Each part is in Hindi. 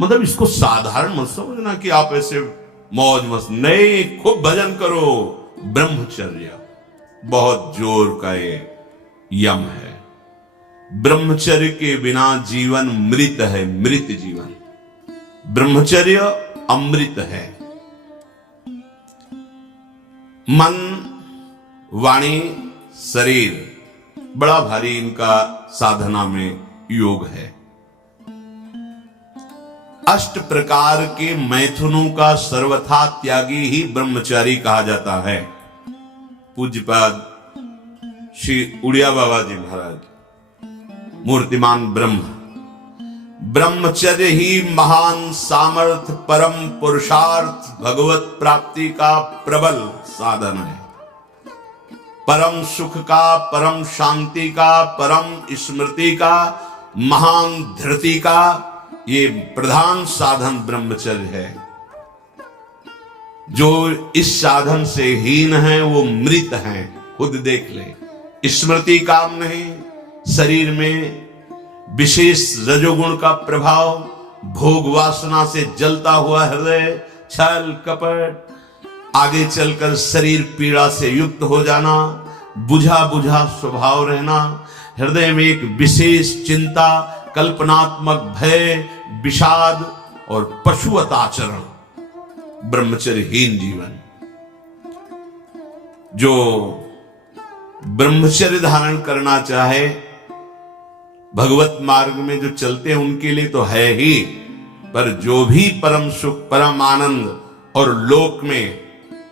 मतलब इसको साधारण मत समझना कि आप ऐसे मौज मस्त, नहीं, खूब भजन करो। ब्रह्मचर्य बहुत जोर का ये यम है। ब्रह्मचर्य के बिना जीवन मृत है, मृत जीवन। ब्रह्मचर्य अमृत है। मन, वाणी, शरीर बड़ा भारी इनका साधना में योग है। अष्ट प्रकार के मैथुनों का सर्वथा त्यागी ही ब्रह्मचारी कहा जाता है। पूज्यपाद श्री उड़िया बाबा जी महाराज, मूर्तिमान ब्रह्म, ब्रह्मचर्य ही महान सामर्थ्य, परम पुरुषार्थ, भगवत प्राप्ति का प्रबल साधन है। परम सुख का, परम शांति का, परम स्मृति का, महान धृति का ये प्रधान साधन ब्रह्मचर्य है। जो इस साधन से हीन है वो मृत हैं, खुद देख ले। स्मृति काम नहीं, शरीर में विशेष रजोगुण का प्रभाव, भोग वासना से जलता हुआ हृदय, छल कपट, आगे चलकर शरीर पीड़ा से युक्त हो जाना, बुझा बुझा स्वभाव रहना, हृदय में एक विशेष चिंता, कल्पनात्मक भय, विषाद और पशुवत आचरण, ब्रह्मचर्यहीन जीवन। जो ब्रह्मचर्य धारण करना चाहे, भगवत मार्ग में जो चलते हैं उनके लिए तो है ही, पर जो भी परम सुख, परम आनंद और लोक में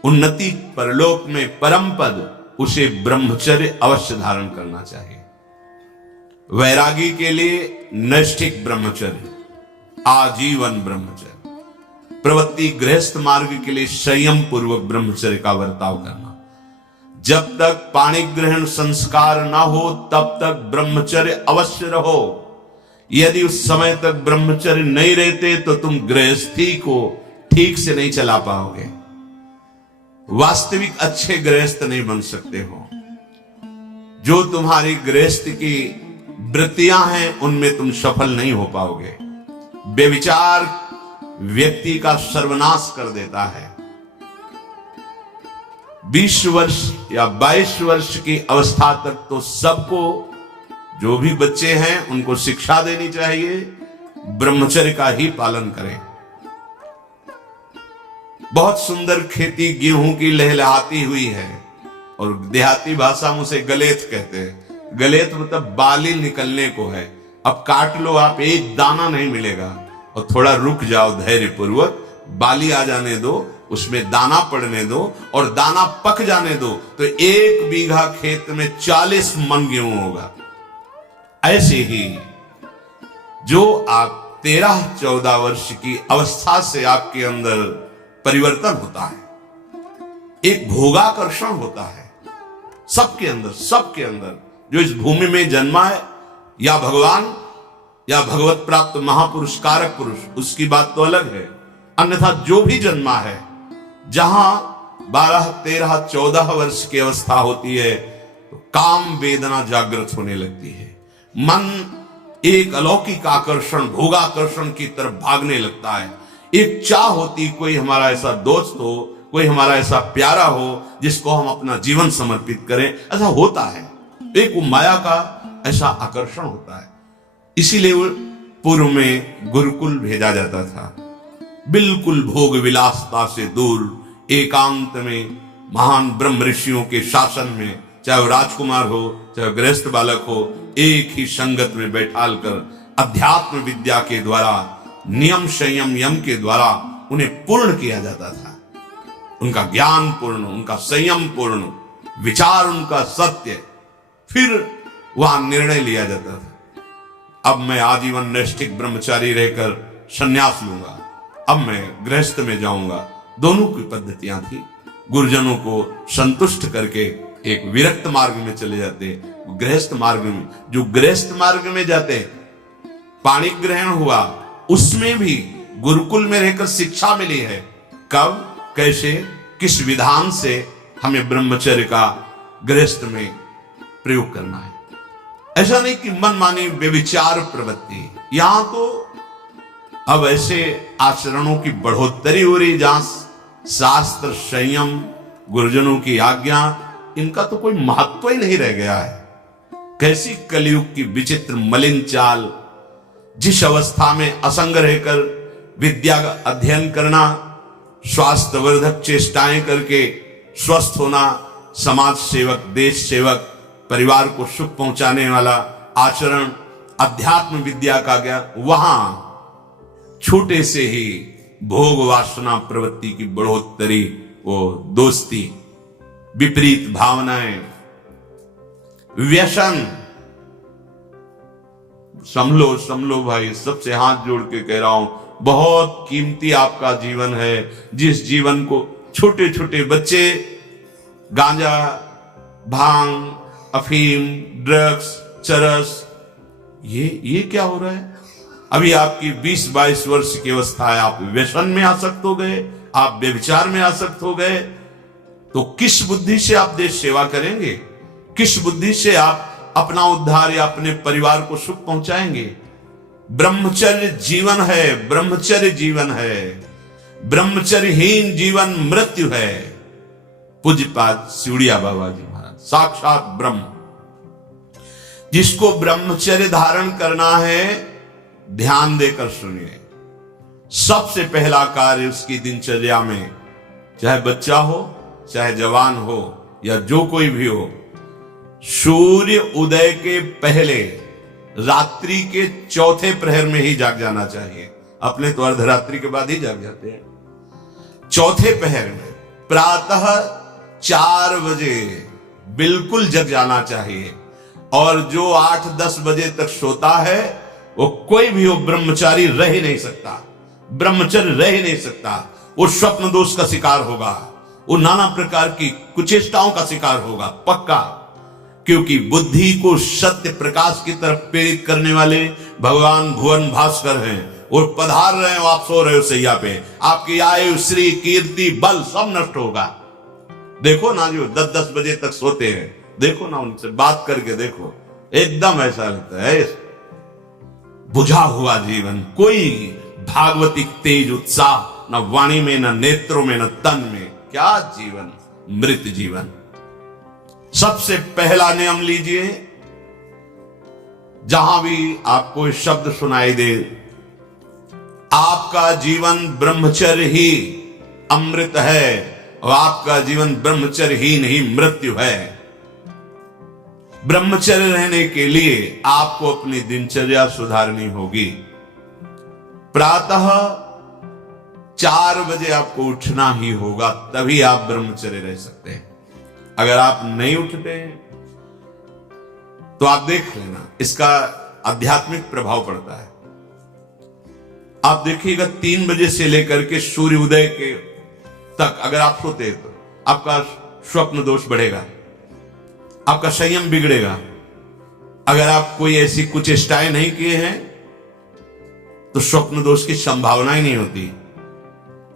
उन्नति, परलोक में परम पद, उसे ब्रह्मचर्य अवश्य धारण करना चाहिए। वैरागी के लिए नैष्ठिक ब्रह्मचर्य, आजीवन ब्रह्मचर्य। प्रवृत्ति गृहस्थ मार्ग के लिए संयम पूर्वक ब्रह्मचर्य का बर्ताव करना। जब तक पाणि ग्रहण संस्कार ना हो तब तक ब्रह्मचर्य अवश्य रहो। यदि उस समय तक ब्रह्मचर्य नहीं रहते तो तुम गृहस्थी को ठीक से नहीं चला पाओगे, वास्तविक अच्छे गृहस्थ नहीं बन सकते हो। जो तुम्हारी गृहस्थ की वृत्तियां हैं उनमें तुम सफल नहीं हो पाओगे। बेविचार व्यक्ति का सर्वनाश कर देता है। 20 वर्ष या 22 वर्ष की अवस्था तक तो सबको, जो भी बच्चे हैं उनको शिक्षा देनी चाहिए, ब्रह्मचर्य का ही पालन करें। बहुत सुंदर खेती गेहूं की लहलहाती हुई है, और देहाती भाषा में उसे गलेत कहते हैं। गलेत मतलब बाली निकलने को है। अब काट लो आप, एक दाना नहीं मिलेगा, और थोड़ा रुक जाओ धैर्य पूर्वक, बाली आ जाने दो, उसमें दाना पड़ने दो और दाना पक जाने दो, तो 1 बीघा खेत में 40 मन गेहूं होगा। ऐसे ही जो आप 13-14 वर्ष की अवस्था से आपके अंदर परिवर्तन होता है, एक भोगाकर्षण होता है सबके अंदर। जो इस भूमि में जन्मा है, या भगवान या भगवत प्राप्त महापुरुष कारक पुरुष, उसकी बात तो अलग है। अन्यथा जो भी जन्मा है, जहां 12, 13, 14 वर्ष की अवस्था होती है, तो काम वेदना जागृत होने लगती है। मन एक अलौकिक आकर्षण, भोगाकर्षण की तरफ भागने लगता है। एक चाह होती, कोई हमारा ऐसा दोस्त हो, कोई हमारा ऐसा प्यारा हो जिसको हम अपना जीवन समर्पित करें। ऐसा होता है, एक माया का ऐसा आकर्षण होता है। इसीलिए पूर्व में गुरुकुल भेजा जाता था, बिल्कुल भोग विलासता से दूर, एकांत में महान ब्रह्म ऋषियों के शासन में, चाहे वो राजकुमार हो चाहे गृहस्थ बालक हो, एक ही संगत में बैठाल कर अध्यात्म विद्या के द्वारा, नियम संयम यम के द्वारा उन्हें पूर्ण किया जाता था। उनका ज्ञान पूर्ण, उनका संयम पूर्ण, विचार उनका सत्य, फिर वहां निर्णय लिया जाता था। अब मैं आजीवन नैष्ठिक ब्रह्मचारी रहकर संन्यास लूंगा, अब मैं गृहस्थ में जाऊंगा। दोनों की पद्धतियां थी। गुरुजनों को संतुष्ट करके एक विरक्त मार्ग में चले जाते, गृहस्थ मार्ग में। जो गृहस्थ मार्ग में जाते, पाणि ग्रहण हुआ, उसमें भी गुरुकुल में रहकर शिक्षा मिली है। कब, कैसे, किस विधान से हमें ब्रह्मचर्य का गृहस्थ में प्रयोग करना है। ऐसा नहीं कि मनमानी व्यभिचार प्रवृत्ति। यहां तो अब ऐसे आचरणों की बढ़ोतरी हो रही जहां शास्त्र, संयम, गुरुजनों की आज्ञा, इनका तो कोई महत्व ही नहीं रह गया है। कैसी कलयुग की विचित्र मलिन चाल। जिस अवस्था में असंग रहकर विद्या का अध्ययन करना, स्वास्थ्यवर्धक चेष्टाएं करके स्वस्थ होना, समाज सेवक, देश सेवक, परिवार को सुख पहुंचाने वाला आचरण, अध्यात्म विद्या का ज्ञान, वहां छोटे से ही भोग वासना प्रवृत्ति की बढ़ोतरी, वो दोस्ती, विपरीत भावनाएं, व्यसन। समलो भाई, सबसे हाथ जोड़ के कह रहा हूं, बहुत कीमती आपका जीवन है। जिस जीवन को छोटे छोटे बच्चे गांजा, भांग, अफीम, ड्रग्स, चरस, ये क्या हो रहा है? अभी आपकी 20-22 वर्ष की अवस्था है, आप व्यसन में आसक्त हो गए, आप व्यभिचार में आसक्त हो गए, तो किस बुद्धि से आप देश सेवा करेंगे? किस बुद्धि से आप अपना उद्धार या अपने परिवार को सुख पहुंचाएंगे? ब्रह्मचर्य जीवन है, ब्रह्मचर्य जीवन है। ब्रह्मचर्यहीन जीवन मृत्यु है। पूज्यपाद सिउड़िया बाबा जी महाराज, साक्षात ब्रह्म। जिसको ब्रह्मचर्य धारण करना है, ध्यान देकर सुनिए। सबसे पहला कार्य उसकी दिनचर्या में, चाहे बच्चा हो, चाहे जवान हो, या जो कोई भी हो, सूर्य उदय के पहले रात्रि के चौथे प्रहर में ही जाग जाना चाहिए। अपने तो अर्धरात्रि के बाद ही जाग जाते हैं। चौथे पहर में प्रातः 4 बजे बिल्कुल जग जाना चाहिए। और जो 8-10 बजे तक सोता है, वो कोई भी हो, ब्रह्मचारी रह ही नहीं सकता, ब्रह्मचर्य रह ही नहीं सकता। वो स्वप्न दोष का शिकार होगा, वो नाना प्रकार की कुचेष्टाओं का शिकार होगा, पक्का। क्योंकि बुद्धि को सत्य प्रकाश की तरफ प्रेरित करने वाले भगवान भुवन भास्कर हैं। और पधार रहे हो, आप सो रहे हो सैया पे, आपकी आयु, श्री, कीर्ति, बल सब नष्ट होगा। देखो ना, जो 10-10 बजे तक सोते हैं, देखो ना, उनसे बात करके देखो, एकदम ऐसा लगता है बुझा हुआ जीवन, कोई भागवतिक तेज उत्साह न वाणी में, न नेत्रों में, न तन में। क्या जीवन, मृत जीवन। सबसे पहला नियम लीजिए, जहां भी आपको शब्द सुनाई दे, आपका जीवन ब्रह्मचर्य ही अमृत है और आपका जीवन ब्रह्मचर्य ही नहीं मृत्यु है। ब्रह्मचर्य रहने के लिए आपको अपनी दिनचर्या सुधारनी होगी। प्रातः 4 बजे आपको उठना ही होगा, तभी आप ब्रह्मचर्य रह सकते हैं। अगर आप नहीं उठते हैं तो आप देख लेना, इसका आध्यात्मिक प्रभाव पड़ता है। आप देखिएगा 3 बजे से लेकर के सूर्य उदय के तक अगर आप सोते हैं तो आपका स्वप्न दोष बढ़ेगा, आपका संयम बिगड़ेगा। अगर आप कोई ऐसी कुछ चेष्टाएं नहीं किए हैं तो स्वप्न दोष की संभावना ही नहीं होती।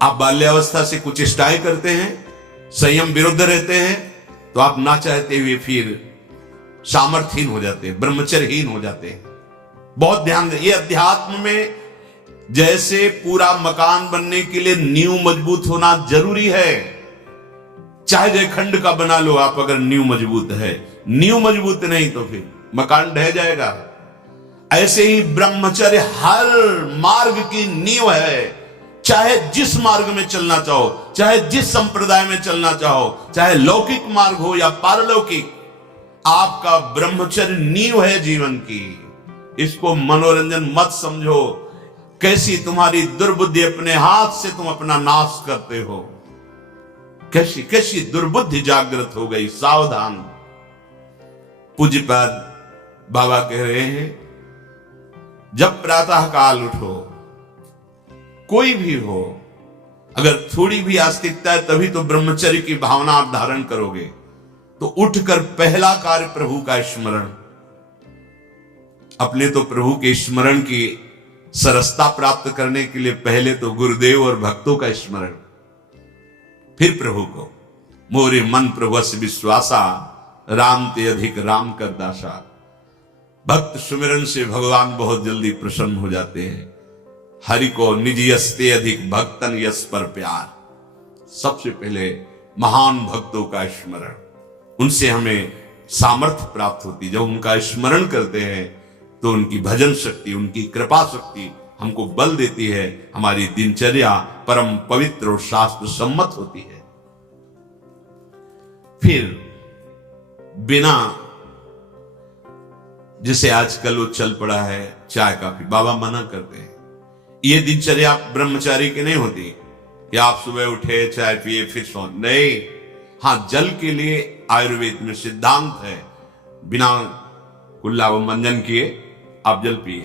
आप बाल्यावस्था से कुछ चेष्टाएं करते हैं, संयम विरुद्ध रहते हैं, तो आप ना चाहते हुए फिर सामर्थ्यहीन हो जाते हैं, ब्रह्मचर्यहीन हो जाते हैं। बहुत ध्यान दें, ये अध्यात्म में जैसे पूरा मकान बनने के लिए नींव मजबूत होना जरूरी है। चाहे जयखंड का बना लो आप, अगर नींव मजबूत है, नींव मजबूत नहीं तो फिर मकान ढह जाएगा। ऐसे ही ब्रह्मचर्य हर मार्ग की नींव है। चाहे जिस मार्ग में चलना चाहो, चाहे जिस संप्रदाय में चलना चाहो, चाहे लौकिक मार्ग हो या पारलौकिक, आपका ब्रह्मचर्य नींव है जीवन की। इसको मनोरंजन मत समझो। कैसी तुम्हारी दुर्बुद्धि, अपने हाथ से तुम अपना नाश करते हो। कैसी कैसी दुर्बुद्धि जागृत हो गई, सावधान। पूज्यपाद बाबा कह रहे हैं, जब प्रातः काल उठो, कोई भी हो, अगर थोड़ी भी आस्तिकता है तभी तो ब्रह्मचर्य की भावना आप धारण करोगे। तो उठकर पहला कार्य प्रभु का स्मरण। अपने तो प्रभु के स्मरण की सरसता प्राप्त करने के लिए पहले तो गुरुदेव और भक्तों का स्मरण, फिर प्रभु को। मोरे मन प्रभु से विश्वासा, राम ते अधिक राम कर दासा। भक्त सुमिरन से भगवान बहुत जल्दी प्रसन्न हो जाते हैं। हरि को निज यस्ते अधिक भक्तन यस पर प्यार। सबसे पहले महान भक्तों का स्मरण, उनसे हमें सामर्थ्य प्राप्त होती। जब उनका स्मरण करते हैं तो उनकी भजन शक्ति, उनकी कृपा शक्ति हमको बल देती है। हमारी दिनचर्या परम पवित्र और शास्त्र सम्मत होती है। फिर बिना, जिसे आजकल वो चल पड़ा है चाय काफी, बाबा मना करते हैं। ये दिनचर्या ब्रह्मचारी की नहीं होती कि आप सुबह उठे चाय पिए फिर सो, नहीं। हाँ, जल के लिए आयुर्वेद में सिद्धांत है, बिना कुल्ला व मंजन किए आप जल पिए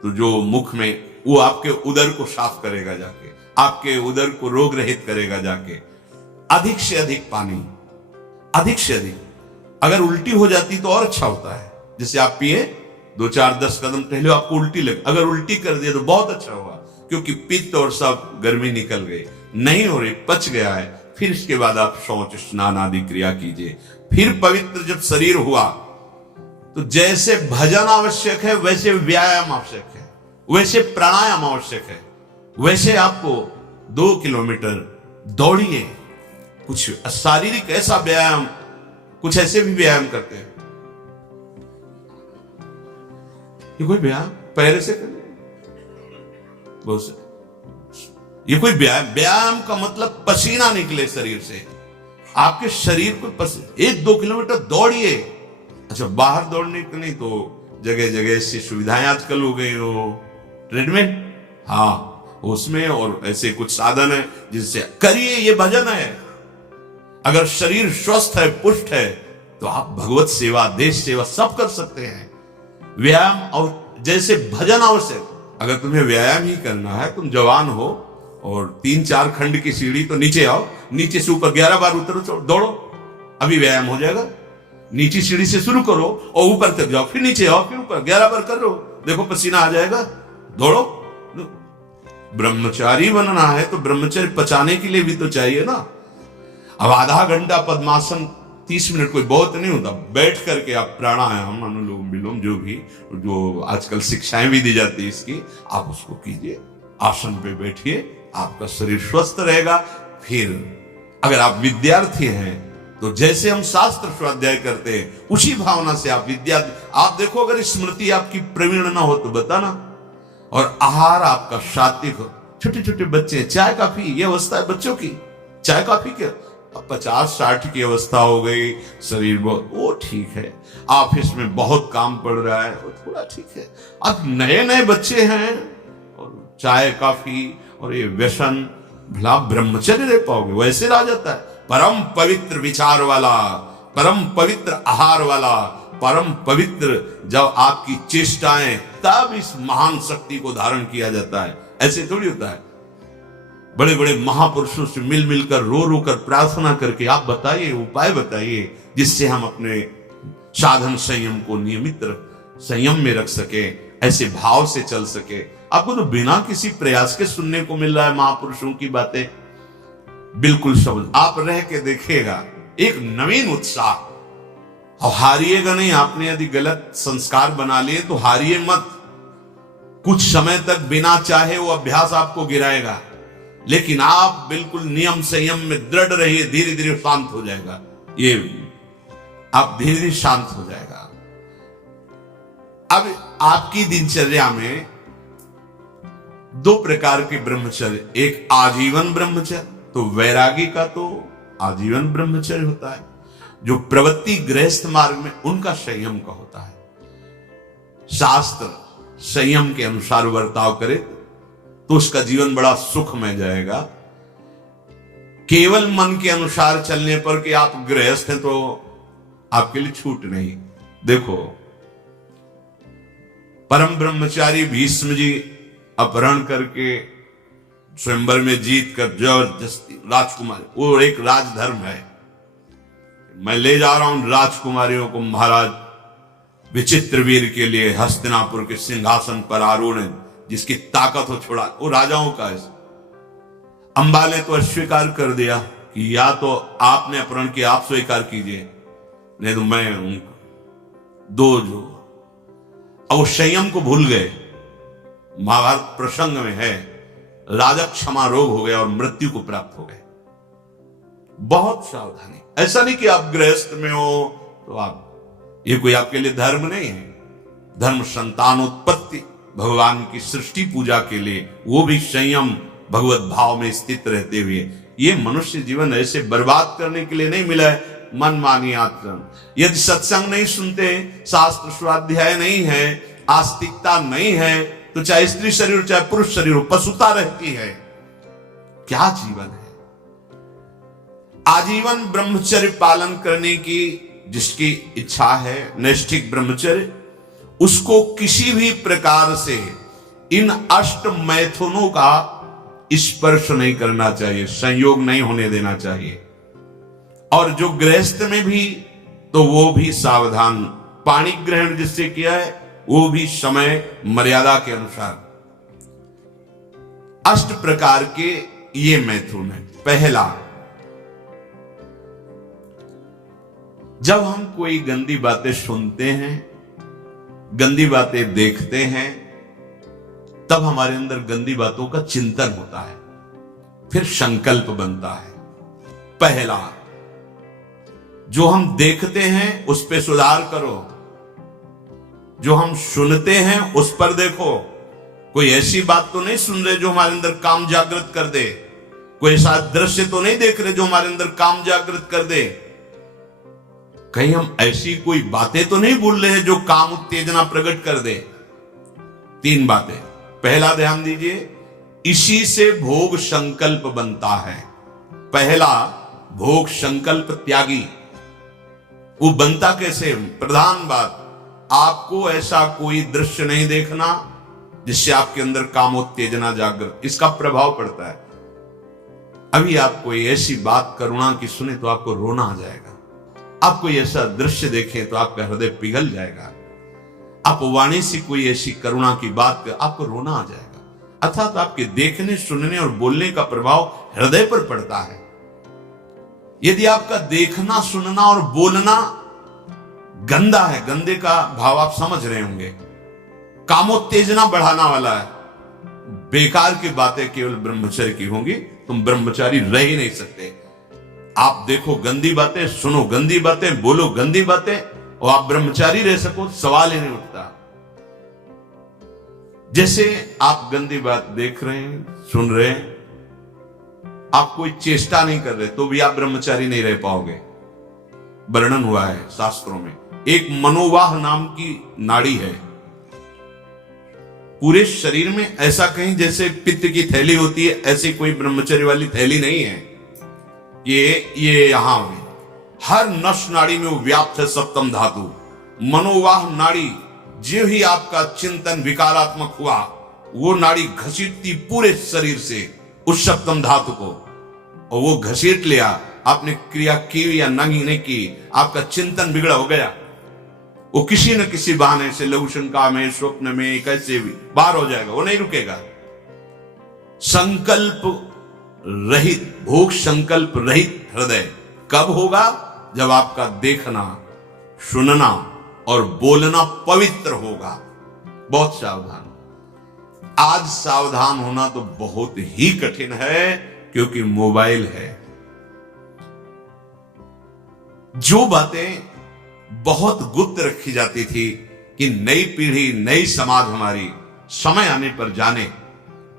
तो जो मुख में, वो आपके उदर को साफ करेगा जाके, आपके उदर को रोग रहित करेगा जाके। अधिक से अधिक पानी, अधिक से अधिक। अगर उल्टी हो जाती तो और अच्छा होता है। जैसे आप पिए 2-4-10 कदम टहले, आपको उल्टी लगे, अगर उल्टी कर दिया तो बहुत अच्छा होगा, क्योंकि पित्त और सब गर्मी निकल गई, नहीं हो रही, पच गया है। फिर इसके बाद आप शौच स्नान आदि क्रिया कीजिए। फिर पवित्र जब शरीर हुआ तो जैसे भजन आवश्यक है वैसे व्यायाम आवश्यक है, वैसे प्राणायाम आवश्यक है, वैसे आपको 2 किलोमीटर दौड़िए। कुछ शारीरिक ऐसा व्यायाम, कुछ ऐसे भी व्यायाम करते हैं। ये कोई व्यायाम पैर से करने, बहुत से ये कोई व्यायाम का मतलब पसीना निकले शरीर से, आपके शरीर को 1-2 किलोमीटर दौड़िए। अच्छा, बाहर दौड़ने के नहीं तो जगह जगह ऐसी सुविधाएं आजकल हो गई हो, ट्रेडमिल, हाँ उसमें, और ऐसे कुछ साधन है जिससे करिए। ये भजन है। अगर शरीर स्वस्थ है, पुष्ट है, तो आप भगवत सेवा, देश सेवा सब कर सकते हैं। व्यायाम और जैसे भजन आवश्यक। अगर तुम्हें व्यायाम ही करना है, तुम जवान हो और 3-4 खंड की सीढ़ी, तो नीचे आओ, नीचे से ऊपर 11 बार उतरो, दौड़ो, अभी व्यायाम हो जाएगा। नीचे सीढ़ी से शुरू करो और ऊपर तक जाओ, फिर नीचे आओ, फिर ऊपर 11 बार करो, देखो पसीना आ जाएगा, दौड़ो। ब्रह्मचारी बनना है तो ब्रह्मचर्य पचाने के लिए भी तो चाहिए ना। अब आधा घंटा पद्मासन, 30 मिनट कोई बहुत नहीं होता। बैठ करके आप प्राणायाम, अनुलोम विलोम, जो भी, जो आजकल शिक्षाएं भी दी जाती है इसकी, आप उसको कीजिए। आसन पे बैठिए, आपका शरीर स्वस्थ रहेगा। फिर अगर आप विद्यार्थी हैं तो जैसे हम शास्त्र स्वाध्याय करते हैं उसी भावना से आप आप देखो, अगर स्मृति आपकी प्रवीण ना हो तो बताना, और आहार आपका सात्विक हो। छोटे छोटे बच्चे, चाय काफी, ये अवस्था है बच्चों की, चाय काफी के 50-60 की अवस्था हो गई, शरीर बहुत, वो ठीक है। ऑफिस में बहुत काम पड़ रहा है, वो थोड़ा ठीक है। अब नए नए बच्चे हैं और चाय काफी और ये व्यसन, भला ब्रह्मचर्य रह पाओगे? वैसे रह जाता है। परम पवित्र विचार वाला, परम पवित्र आहार वाला, परम पवित्र जब आपकी चेष्टाएं, तब इस महान शक्ति को धारण किया जाता है। ऐसे थोड़ी होता है। बड़े बड़े महापुरुषों से मिल मिलकर, रो रो कर प्रार्थना करके आप बताइए, उपाय बताइए जिससे हम अपने साधन संयम को नियमित संयम में रख सके, ऐसे भाव से चल सके। आपको तो बिना किसी प्रयास के सुनने को मिल रहा है महापुरुषों की बातें, बिल्कुल समझ, आप रह के देखिएगा, एक नवीन उत्साह। और हारिएगा नहीं। आपने यदि गलत संस्कार बना लिए तो हारिए मत। कुछ समय तक बिना चाहे वो अभ्यास आपको गिराएगा, लेकिन आप बिल्कुल नियम संयम में दृढ़ रहिए, धीरे धीरे शांत हो जाएगा। ये आप धीरे धीरे शांत हो जाएगा। अब आपकी दिनचर्या में 2 प्रकार के ब्रह्मचर्य, एक आजीवन ब्रह्मचर्य, तो वैरागी का तो आजीवन ब्रह्मचर्य होता है। जो प्रवृत्ति गृहस्थ मार्ग में, उनका संयम का होता है। शास्त्र संयम के अनुसार बर्ताव करे तो उसका जीवन बड़ा सुखमय जाएगा। केवल मन के अनुसार चलने पर कि आप गृहस्थ हैं तो आपके लिए छूट नहीं। देखो, परम ब्रह्मचारी भीष्म जी अपहरण करके स्वयंवर में जीत कर जबरदस्ती राजकुमारी, वो एक राजधर्म है, मैं ले जा रहा हूं राजकुमारियों को महाराज विचित्रवीर के लिए हस्तिनापुर के सिंहासन पर आरूढ़, जिसकी ताकत हो छोड़ा, वो राजाओं का है। अंबा ने तो अस्वीकार कर दिया कि या तो आपने अपहरण किया, आप स्वीकार कीजिए, नहीं तो मैं 2 जो। अब वो संयम को भूल गए, महाभारत प्रसंग में है, राजा क्षमा रोग हो गया और मृत्यु को प्राप्त हो गए। बहुत सावधानी। ऐसा नहीं कि आप गृहस्थ में हो तो आप, ये कोई आपके लिए धर्म नहीं है। धर्म संतानोत्पत्ति, भगवान की सृष्टि पूजा के लिए, वो भी संयम भगवत भाव में स्थित रहते हुए। ये मनुष्य जीवन ऐसे बर्बाद करने के लिए नहीं मिला है मनमानी आचरण। यदि सत्संग नहीं सुनते, शास्त्र स्वाध्याय नहीं है, आस्तिकता नहीं है, तो चाहे स्त्री शरीर चाहे पुरुष शरीर हो, पशुता रहती है। क्या जीवन है? आजीवन ब्रह्मचर्य पालन करने की जिसकी इच्छा है, नैष्ठिक ब्रह्मचर्य, उसको किसी भी प्रकार से इन अष्ट मैथुनों का स्पर्श नहीं करना चाहिए, संयोग नहीं होने देना चाहिए। और जो गृहस्थ में भी, तो वो भी सावधान। पानी ग्रहण जिससे किया है वो भी समय मर्यादा के अनुसार। अष्ट प्रकार के ये मैथुन है। पहला, जब हम कोई गंदी बातें सुनते हैं, गंदी बातें देखते हैं, तब हमारे अंदर गंदी बातों का चिंतन होता है, फिर संकल्प बनता है। पहला, जो हम देखते हैं उस पे सुधार करो, जो हम सुनते हैं उस पर देखो। कोई ऐसी बात तो नहीं सुन रहे जो हमारे अंदर काम जागृत कर दे, कोई ऐसा दृश्य तो नहीं देख रहे जो हमारे अंदर काम जागृत कर दे, कहीं हम ऐसी कोई बातें तो नहीं बोल रहे हैं जो काम उत्तेजना प्रकट कर दे। तीन बातें। पहला, ध्यान दीजिए, इसी से भोग संकल्प बनता है। पहला, भोग संकल्प त्यागी। वो बनता कैसे? प्रधान बात, आपको ऐसा कोई दृश्य नहीं देखना जिससे आपके अंदर कामोत्तेजना जागृत, इसका प्रभाव पड़ता है। अभी आप कोई ऐसी बात करुणा की सुने तो आपको रोना आ जाएगा। आप कोई ऐसा दृश्य देखें तो आपका हृदय पिघल जाएगा। आप वाणी से कोई ऐसी करुणा की बात कर, आपको रोना आ जाएगा। अर्थात आपके देखने, सुनने और बोलने का प्रभाव हृदय पर पड़ता है। यदि आपका देखना, सुनना और बोलना गंदा है, गंदे का भाव आप समझ रहे होंगे, कामोत्तेजना बढ़ाना वाला है, बेकार की बातें केवल ब्रह्मचर्य की होंगी, तुम ब्रह्मचारी रह ही नहीं सकते। आप देखो गंदी बातें, सुनो गंदी बातें, बोलो गंदी बातें, और आप ब्रह्मचारी रह सको, सवाल ही नहीं उठता। जैसे आप गंदी बात देख रहे हैं, सुन रहे हैं, आप कोई चेष्टा नहीं कर रहे, तो भी आप ब्रह्मचारी नहीं रह पाओगे। वर्णन हुआ है शास्त्रों में, एक मनोवाह नाम की नाड़ी है पूरे शरीर में, ऐसा कहीं जैसे पित्त की थैली होती है, ऐसी कोई ब्रह्मचर्य वाली थैली नहीं है। ये यहां में हर नस नाड़ी में वो व्याप्त है सप्तम धातु। मनोवाह नाड़ी, जो ही आपका चिंतन विकारात्मक हुआ, वो नाड़ी घसीटती पूरे शरीर से उस सप्तम धातु को, और वो घसीट लिया। आपने क्रिया की या नहीं की, आपका चिंतन बिगड़ा हो गया, वो किसी न किसी बहाने से लघु शंका में, स्वप्न में, कैसे भी बाहर हो जाएगा, वो नहीं रुकेगा। संकल्प रहित, भोग संकल्प रहित हृदय कब होगा? जब आपका देखना, सुनना और बोलना पवित्र होगा। बहुत सावधान। आज सावधान होना तो बहुत ही कठिन है, क्योंकि मोबाइल है। जो बातें बहुत गुप्त रखी जाती थी कि नई पीढ़ी, नई समाज हमारी समय आने पर जाने।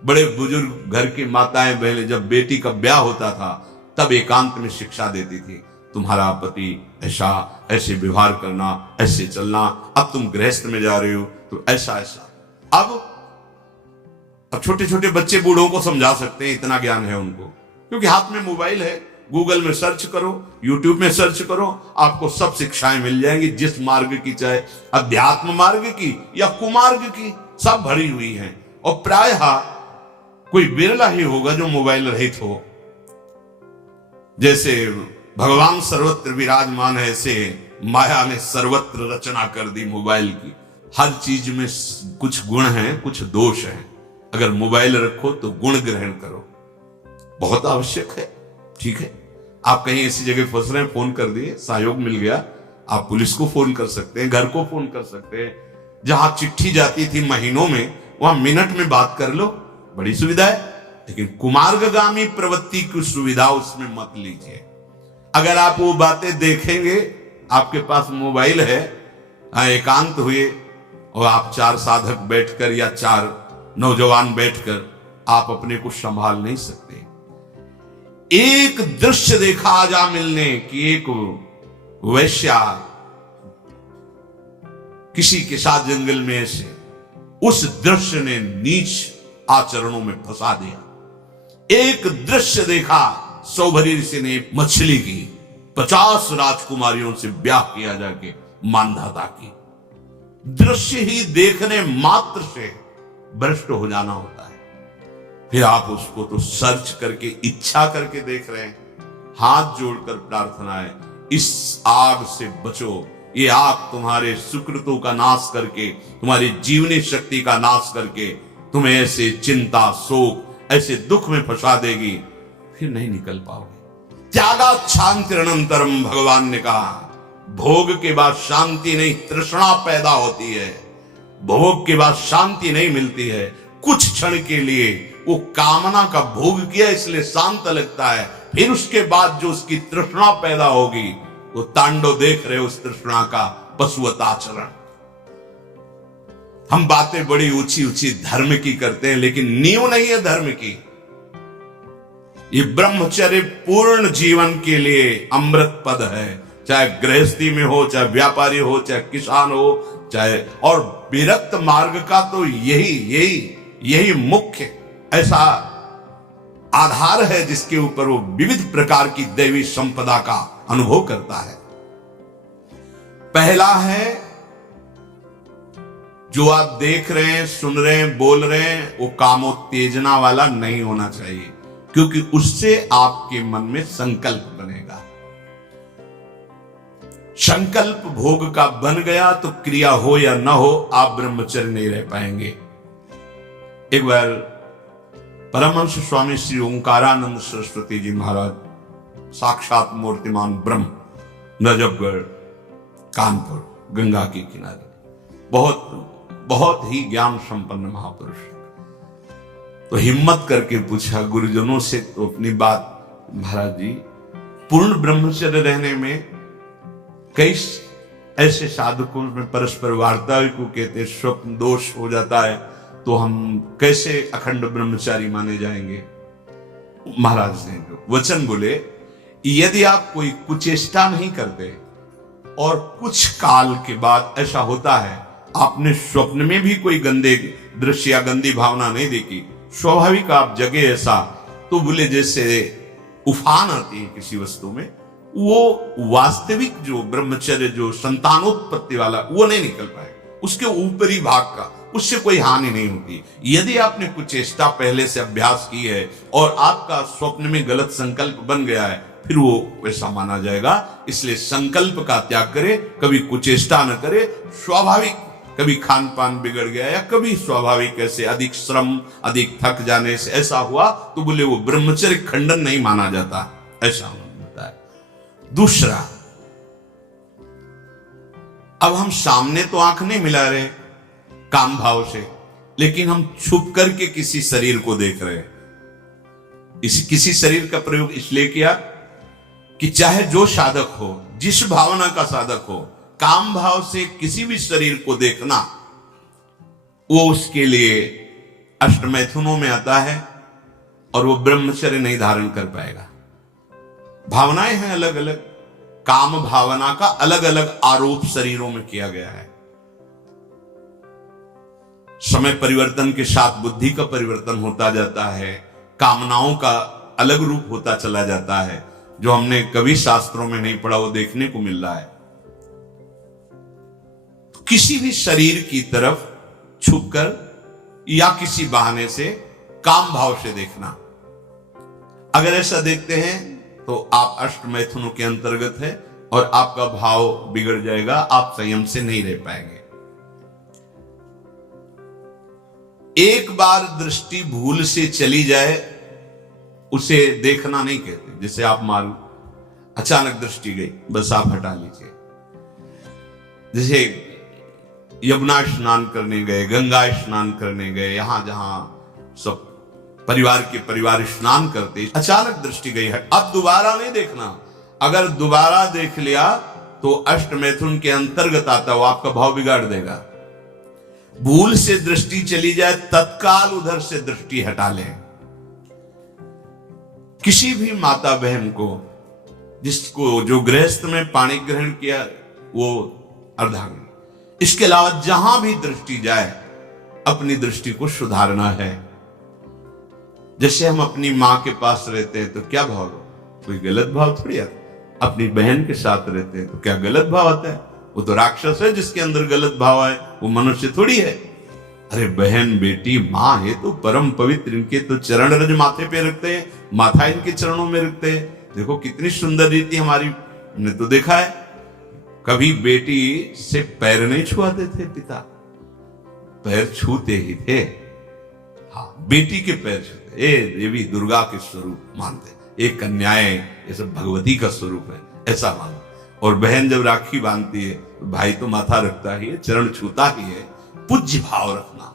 बड़े बुजुर्ग घर की माताएं बहनें, जब बेटी का ब्याह होता था तब एकांत में शिक्षा देती थी, तुम्हारा पति ऐसा, ऐसे व्यवहार करना, ऐसे चलना, अब तुम गृहस्थ में जा रहे हो तो ऐसा ऐसा। अब छोटे छोटे बच्चे बूढ़ों को समझा सकते हैं, इतना ज्ञान है उनको, क्योंकि हाथ में मोबाइल है। गूगल में सर्च करो, यूट्यूब में सर्च करो, आपको सब शिक्षाएं मिल जाएंगी, जिस मार्ग की, चाहे अध्यात्म मार्ग की या कुमार्ग की, सब भरी हुई हैं। और प्रायः कोई बिरला ही होगा जो मोबाइल रहित हो। जैसे भगवान सर्वत्र विराजमान है, ऐसे माया ने सर्वत्र रचना कर दी मोबाइल की। हर चीज में कुछ गुण हैं, कुछ दोष हैं। अगर मोबाइल रखो तो गुण ग्रहण करो, बहुत आवश्यक है। ठीक है, आप कहीं ऐसी जगह फंस रहे हैं, फोन कर दिए, सहयोग मिल गया, आप पुलिस को फोन कर सकते हैं, घर को फोन कर सकते हैं। जहां चिट्ठी जाती थी महीनों में, वहां मिनट में बात कर लो, बड़ी सुविधा है। लेकिन कुमार्गगामी प्रवृत्ति की सुविधा उसमें मत लीजिए। अगर आप वो बातें देखेंगे, आपके पास मोबाइल है, एकांत हुए और आप 4 साधक बैठकर या 4 नौजवान बैठकर आप अपने को संभाल नहीं सकते। एक दृश्य देखा आज मिलने की, एक वैश्या किसी के साथ जंगल में ऐसे, उस दृश्य ने नीच आचरणों में फंसा दिया। एक दृश्य देखा, सौभरी ऋषि ने मछली की 50 राजकुमारियों से ब्याह किया जाके मानधाता की। दृश्य ही देखने मात्र से भ्रष्ट हो जाना होता है। फिर आप उसको तो सर्च करके इच्छा करके देख रहे हैं। हाथ जोड़कर प्रार्थना है, इस आग से बचो। ये आग तुम्हारे सुकृतों का नाश करके, तुम्हारी जीवनी शक्ति का नाश करके तुम्हें ऐसे चिंता, शोक, ऐसे दुख में फंसा देगी, फिर नहीं निकल पाओगे। त्यागात् शान्तिरनन्तरम, भगवान ने कहा। भोग के बाद शांति नहीं, तृष्णा पैदा होती है। भोग के बाद शांति नहीं मिलती है। कुछ क्षण के लिए वो कामना का भोग किया इसलिए शांत लगता है, फिर उसके बाद जो उसकी तृष्णा पैदा होगी, वो तांडव देख रहे उस तृष्णा का पशुवत आचरण। हम बातें बड़ी ऊंची ऊंची धर्म की करते हैं, लेकिन नींव नहीं है धर्म की। ये ब्रह्मचर्य पूर्ण जीवन के लिए अमृत पद है। चाहे गृहस्थी में हो, चाहे व्यापारी हो, चाहे किसान हो, चाहे, और विरक्त मार्ग का तो यही मुख्य ऐसा आधार है जिसके ऊपर वो विविध प्रकार की दैवी संपदा का अनुभव करता है। पहला है, जो आप देख रहे हैं, सुन रहे हैं, बोल रहे हैं, वो कामोत्तेजना वाला नहीं होना चाहिए, क्योंकि उससे आपके मन में संकल्प बनेगा। संकल्प भोग का बन गया तो क्रिया हो या ना हो, आप ब्रह्मचर्य नहीं रह पाएंगे। एक बार परमहंस स्वामी श्री ओंकारानंद सरस्वती जी महाराज, साक्षात मूर्तिमान ब्रह्म, नजफगढ़, कानपुर, गंगा के किनारे, बहुत ही ज्ञान संपन्न महापुरुष। तो हिम्मत करके पूछा गुरुजनों से, तो अपनी बात, महाराज जी पूर्ण ब्रह्मचर्य रहने में कई ऐसे साधकों में परस्पर वार्ता को कहते हैं, स्वप्न दोष हो जाता है, तो हम कैसे अखंड ब्रह्मचारी माने जाएंगे। महाराज ने वचन बोले, यदि आप कोई कुचेष्टा नहीं करते और कुछ काल के बाद ऐसा होता है, आपने स्वप्न में भी कोई गंदे दृश्य या गंदी भावना नहीं देखी, स्वाभाविक आप जगे ऐसा, तो बोले जैसे उफान आती है किसी वस्तु में, वो वास्तविक जो ब्रह्मचर्य, जो संतानोत्पत्ति वाला, वो नहीं निकल पाए। उसके ऊपरी भाग का, उससे कोई हानि नहीं होती। यदि आपने कुछ चेष्टा पहले से अभ्यास की है और आपका स्वप्न में गलत संकल्प बन गया है, फिर वो वैसा माना जाएगा। इसलिए संकल्प का त्याग करे, कभी कुचेष्टा न करे। स्वाभाविक कभी खान पान बिगड़ गया या कभी स्वाभाविक ऐसे अधिक श्रम, अधिक थक जाने से ऐसा हुआ, तो बोले वो ब्रह्मचर्य खंडन नहीं माना जाता, ऐसा होता है। दूसरा, अब हम सामने तो आंख नहीं मिला रहे काम भाव से, लेकिन हम छुप करके किसी शरीर को देख रहे हैं। किसी शरीर का प्रयोग इसलिए किया कि चाहे जो साधक हो, जिस भावना का साधक हो, काम भाव से किसी भी शरीर को देखना, वो उसके लिए अष्टमैथुनों में आता है और वो ब्रह्मचर्य नहीं धारण कर पाएगा। भावनाएं हैं अलग अलग, काम भावना का अलग अलग आरोप शरीरों में किया गया है। समय परिवर्तन के साथ बुद्धि का परिवर्तन होता जाता है, कामनाओं का अलग रूप होता चला जाता है। जो हमने कभी शास्त्रों में नहीं पढ़ा वो देखने को मिल रहा है। किसी भी शरीर की तरफ छुपकर या किसी बहाने से काम भाव से देखना, अगर ऐसा देखते हैं तो आप अष्टमैथुनों के अंतर्गत है और आपका भाव बिगड़ जाएगा, आप संयम से नहीं रह पाएंगे। एक बार दृष्टि भूल से चली जाए उसे देखना नहीं कहते। जैसे आप मालूम अचानक दृष्टि गई, बस आप हटा लीजिए। जैसे यमुना स्नान करने गए, गंगा स्नान करने गए, यहां जहां सब परिवार के परिवार स्नान करते, अचानक दृष्टि गई है। अब दोबारा नहीं देखना। अगर दोबारा देख लिया तो अष्ट मैथुन के अंतर्गत आता, वो आपका भाव बिगाड़ देगा। भूल से दृष्टि चली जाए, तत्काल उधर से दृष्टि हटा ले। किसी भी माता बहन को, जिसको जो गृहस्थ में पाणी ग्रहण किया वो अर्धांगिनी, इसके अलावा जहां भी दृष्टि जाए अपनी दृष्टि को सुधारना है। जैसे हम अपनी मां के पास रहते हैं तो क्या भाव, कोई गलत भाव थोड़ी आता। अपनी बहन के साथ रहते हैं तो क्या गलत भाव आता है? वो तो राक्षस है जिसके अंदर गलत भाव है, वो मनुष्य थोड़ी है। अरे बहन बेटी मां है तो परम पवित्र, इनके तो चरण रज माथे पे रखते हैं, माथा इनके चरणों में रखते हैं। देखो कितनी सुंदर रीति हमारी, ने तो देखा है कभी बेटी से पैर नहीं छुआते थे पिता, पैर छूते ही थे। हाँ, बेटी के पैर छूते, ये भी दुर्गा के स्वरूप मानते, एक कन्याएं ये सब भगवती का स्वरूप है, ऐसा मानो। और बहन जब राखी बांधती है तो भाई तो माथा रखता ही है, चरण छूता ही है, पूज्य भाव रखना।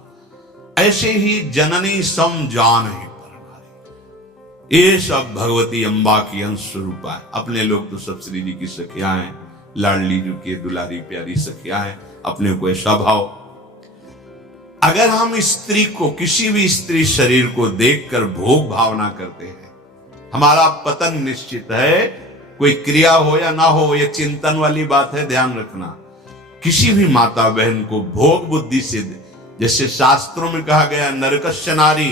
ऐसे ही जननी सम जान ही परमारी, ये सब भगवती अम्बा की अंश स्वरूपा है। अपने लोग तो सब श्री जी की सखियां हैं, लाडली जी की दुलारी प्यारी सखियां हैं, अपने को ऐसा भाव। अगर हम स्त्री को, किसी भी स्त्री शरीर को देखकर भोग भावना करते हैं, हमारा पतन निश्चित है। कोई क्रिया हो या ना हो, यह चिंतन वाली बात है, ध्यान रखना। किसी भी माता बहन को भोग बुद्धि से, जैसे शास्त्रों में कहा गया नरकस्य नारी,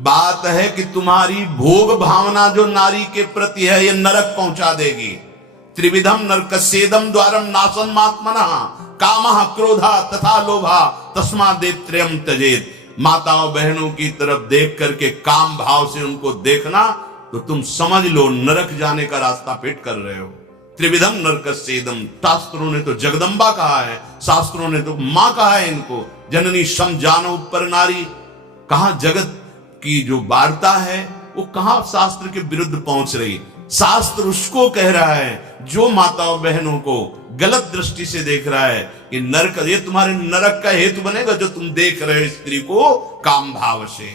बात है कि तुम्हारी भोग भावना जो नारी के प्रति है, यह नरक पहुंचा देगी। त्रिविधम नरकस्येदम द्वारम नासन् मात्मनः कामः क्रोधा तथा लोभा तस्मादेत्रयम् त्यजेत्। माताओं बहनों की तरफ देख करके काम भाव से उनको देखना तो तुम समझ लो नरक जाने का रास्ता फिट कर रहे हो। त्रिविधम नरकस्येदम, शास्त्रों ने तो जगदम्बा कहा है, शास्त्रों ने तो मां कहा है इनको। जननी सम जानो पर नारी, कहां जगत की जो वार्ता है वो कहां शास्त्र के विरुद्ध पहुंच रही। शास्त्र उसको कह रहा है जो माताओं बहनों को गलत दृष्टि से देख रहा है कि नरक, ये तुम्हारे नरक का हेतु बनेगा जो तुम देख रहे हो स्त्री को काम भाव से।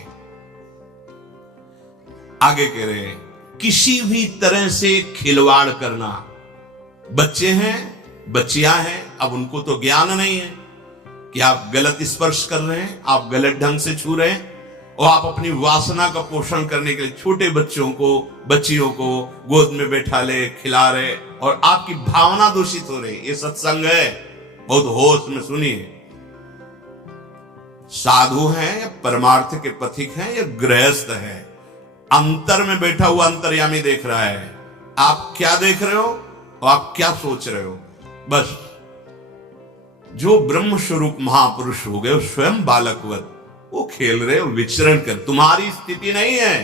आगे कह रहे हैं किसी भी तरह से खिलवाड़ करना। बच्चे हैं, बच्चियां हैं, अब उनको तो ज्ञान नहीं है कि आप गलत स्पर्श कर रहे हैं, आप गलत ढंग से छू रहे हैं, और आप अपनी वासना का पोषण करने के लिए छोटे बच्चों को, बच्चियों को गोद में बैठा ले, खिला रहे, और आपकी भावना दूषित हो रही। ये सत्संग है, बहुत होश में सुनिए। साधु हैं या परमार्थ के पथिक हैं या गृहस्थ है, अंतर में बैठा हुआ अंतर्यामी देख रहा है आप क्या देख रहे हो और आप क्या सोच रहे हो। बस जो ब्रह्म स्वरूप महापुरुष हो गए स्वयं बालकवत, वो खेल रहे हो, विचरण कर, तुम्हारी स्थिति नहीं है।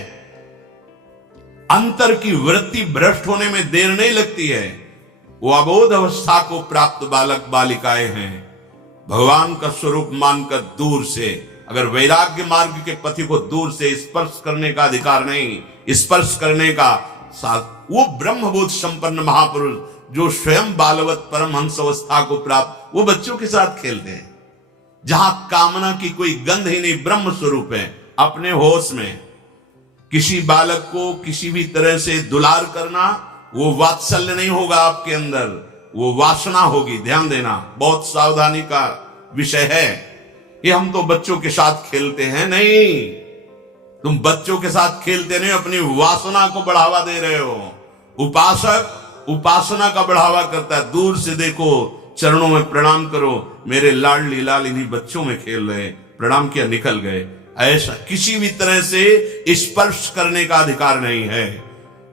अंतर की वृत्ति भ्रष्ट होने में देर नहीं लगती है। वो अबोध अवस्था को प्राप्त बालक बालिकाएं हैं। भगवान का स्वरूप मानकर दूर से, अगर वैराग्य मार्ग के पथि को दूर से स्पर्श करने का अधिकार नहीं, स्पर्श करने का वो ब्रह्मबोध संपन्न महापुरुष जो स्वयं बालवत परमहंस अवस्था को प्राप्त, वो बच्चों के साथ खेलते हैं जहां कामना की कोई गंध ही नहीं, ब्रह्म स्वरूप है अपने होश में। किसी बालक को किसी भी तरह से दुलार करना, वो वात्सल्य नहीं होगा आपके अंदर, वो वासना होगी। ध्यान देना, बहुत सावधानी का विषय है। ये हम तो बच्चों के साथ खेलते हैं, नहीं, तुम बच्चों के साथ खेलते नहीं, अपनी वासना को बढ़ावा दे रहे हो। उपासक उपासना का बढ़ावा करता है। दूर से देखो, चरणों में प्रणाम करो, मेरे लाडली लाल इन्हीं बच्चों में खेल रहे, प्रणाम किया निकल गए। ऐसा किसी भी तरह से स्पर्श करने का अधिकार नहीं है।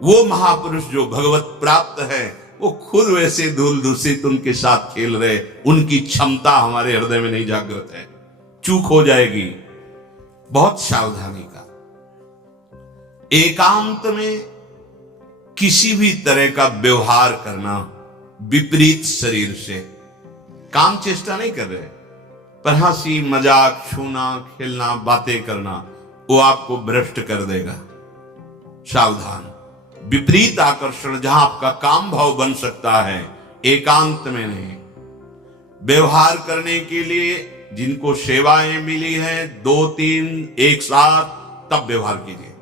वो महापुरुष जो भगवत प्राप्त है, वो खुद वैसे धूल दूषित उनके साथ खेल रहे, उनकी क्षमता हमारे हृदय में नहीं जागृत है। चूक हो जाएगी, बहुत सावधानी का। एकांत में किसी भी तरह का व्यवहार करना विपरीत शरीर से, काम चेष्टा नहीं कर रहे, पर हंसी मजाक, छूना, खेलना, बातें करना, वो आपको भ्रष्ट कर देगा। सावधान। विपरीत आकर्षण जहां आपका काम भाव बन सकता है, एकांत में नहीं। व्यवहार करने के लिए जिनको सेवाएं मिली हैं 2-3 एक साथ, तब व्यवहार कीजिए।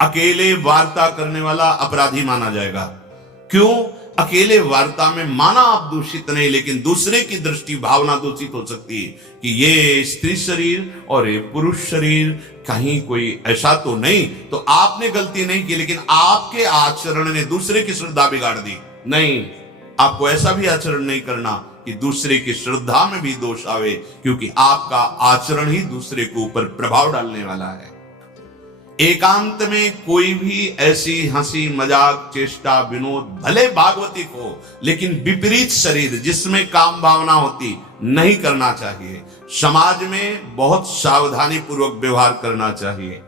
अकेले वार्ता करने वाला अपराधी माना जाएगा। क्यों? अकेले वार्ता में माना आप दूषित नहीं, लेकिन दूसरे की दृष्टि भावना दूषित हो सकती है कि ये स्त्री शरीर और ये पुरुष शरीर, कहीं कोई ऐसा तो नहीं, तो आपने गलती नहीं की, लेकिन आपके आचरण ने दूसरे की श्रद्धा बिगाड़ दी। नहीं, आपको ऐसा भी आचरण नहीं करना कि दूसरे की श्रद्धा में भी दोष आवे, क्योंकि आपका आचरण ही दूसरे के ऊपर प्रभाव डालने वाला है। एकांत में कोई भी ऐसी हंसी मजाक चेष्टा विनोद, भले भागवतिक हो, लेकिन विपरीत शरीर जिसमें काम भावना होती, नहीं करना चाहिए। समाज में बहुत सावधानी पूर्वक व्यवहार करना चाहिए।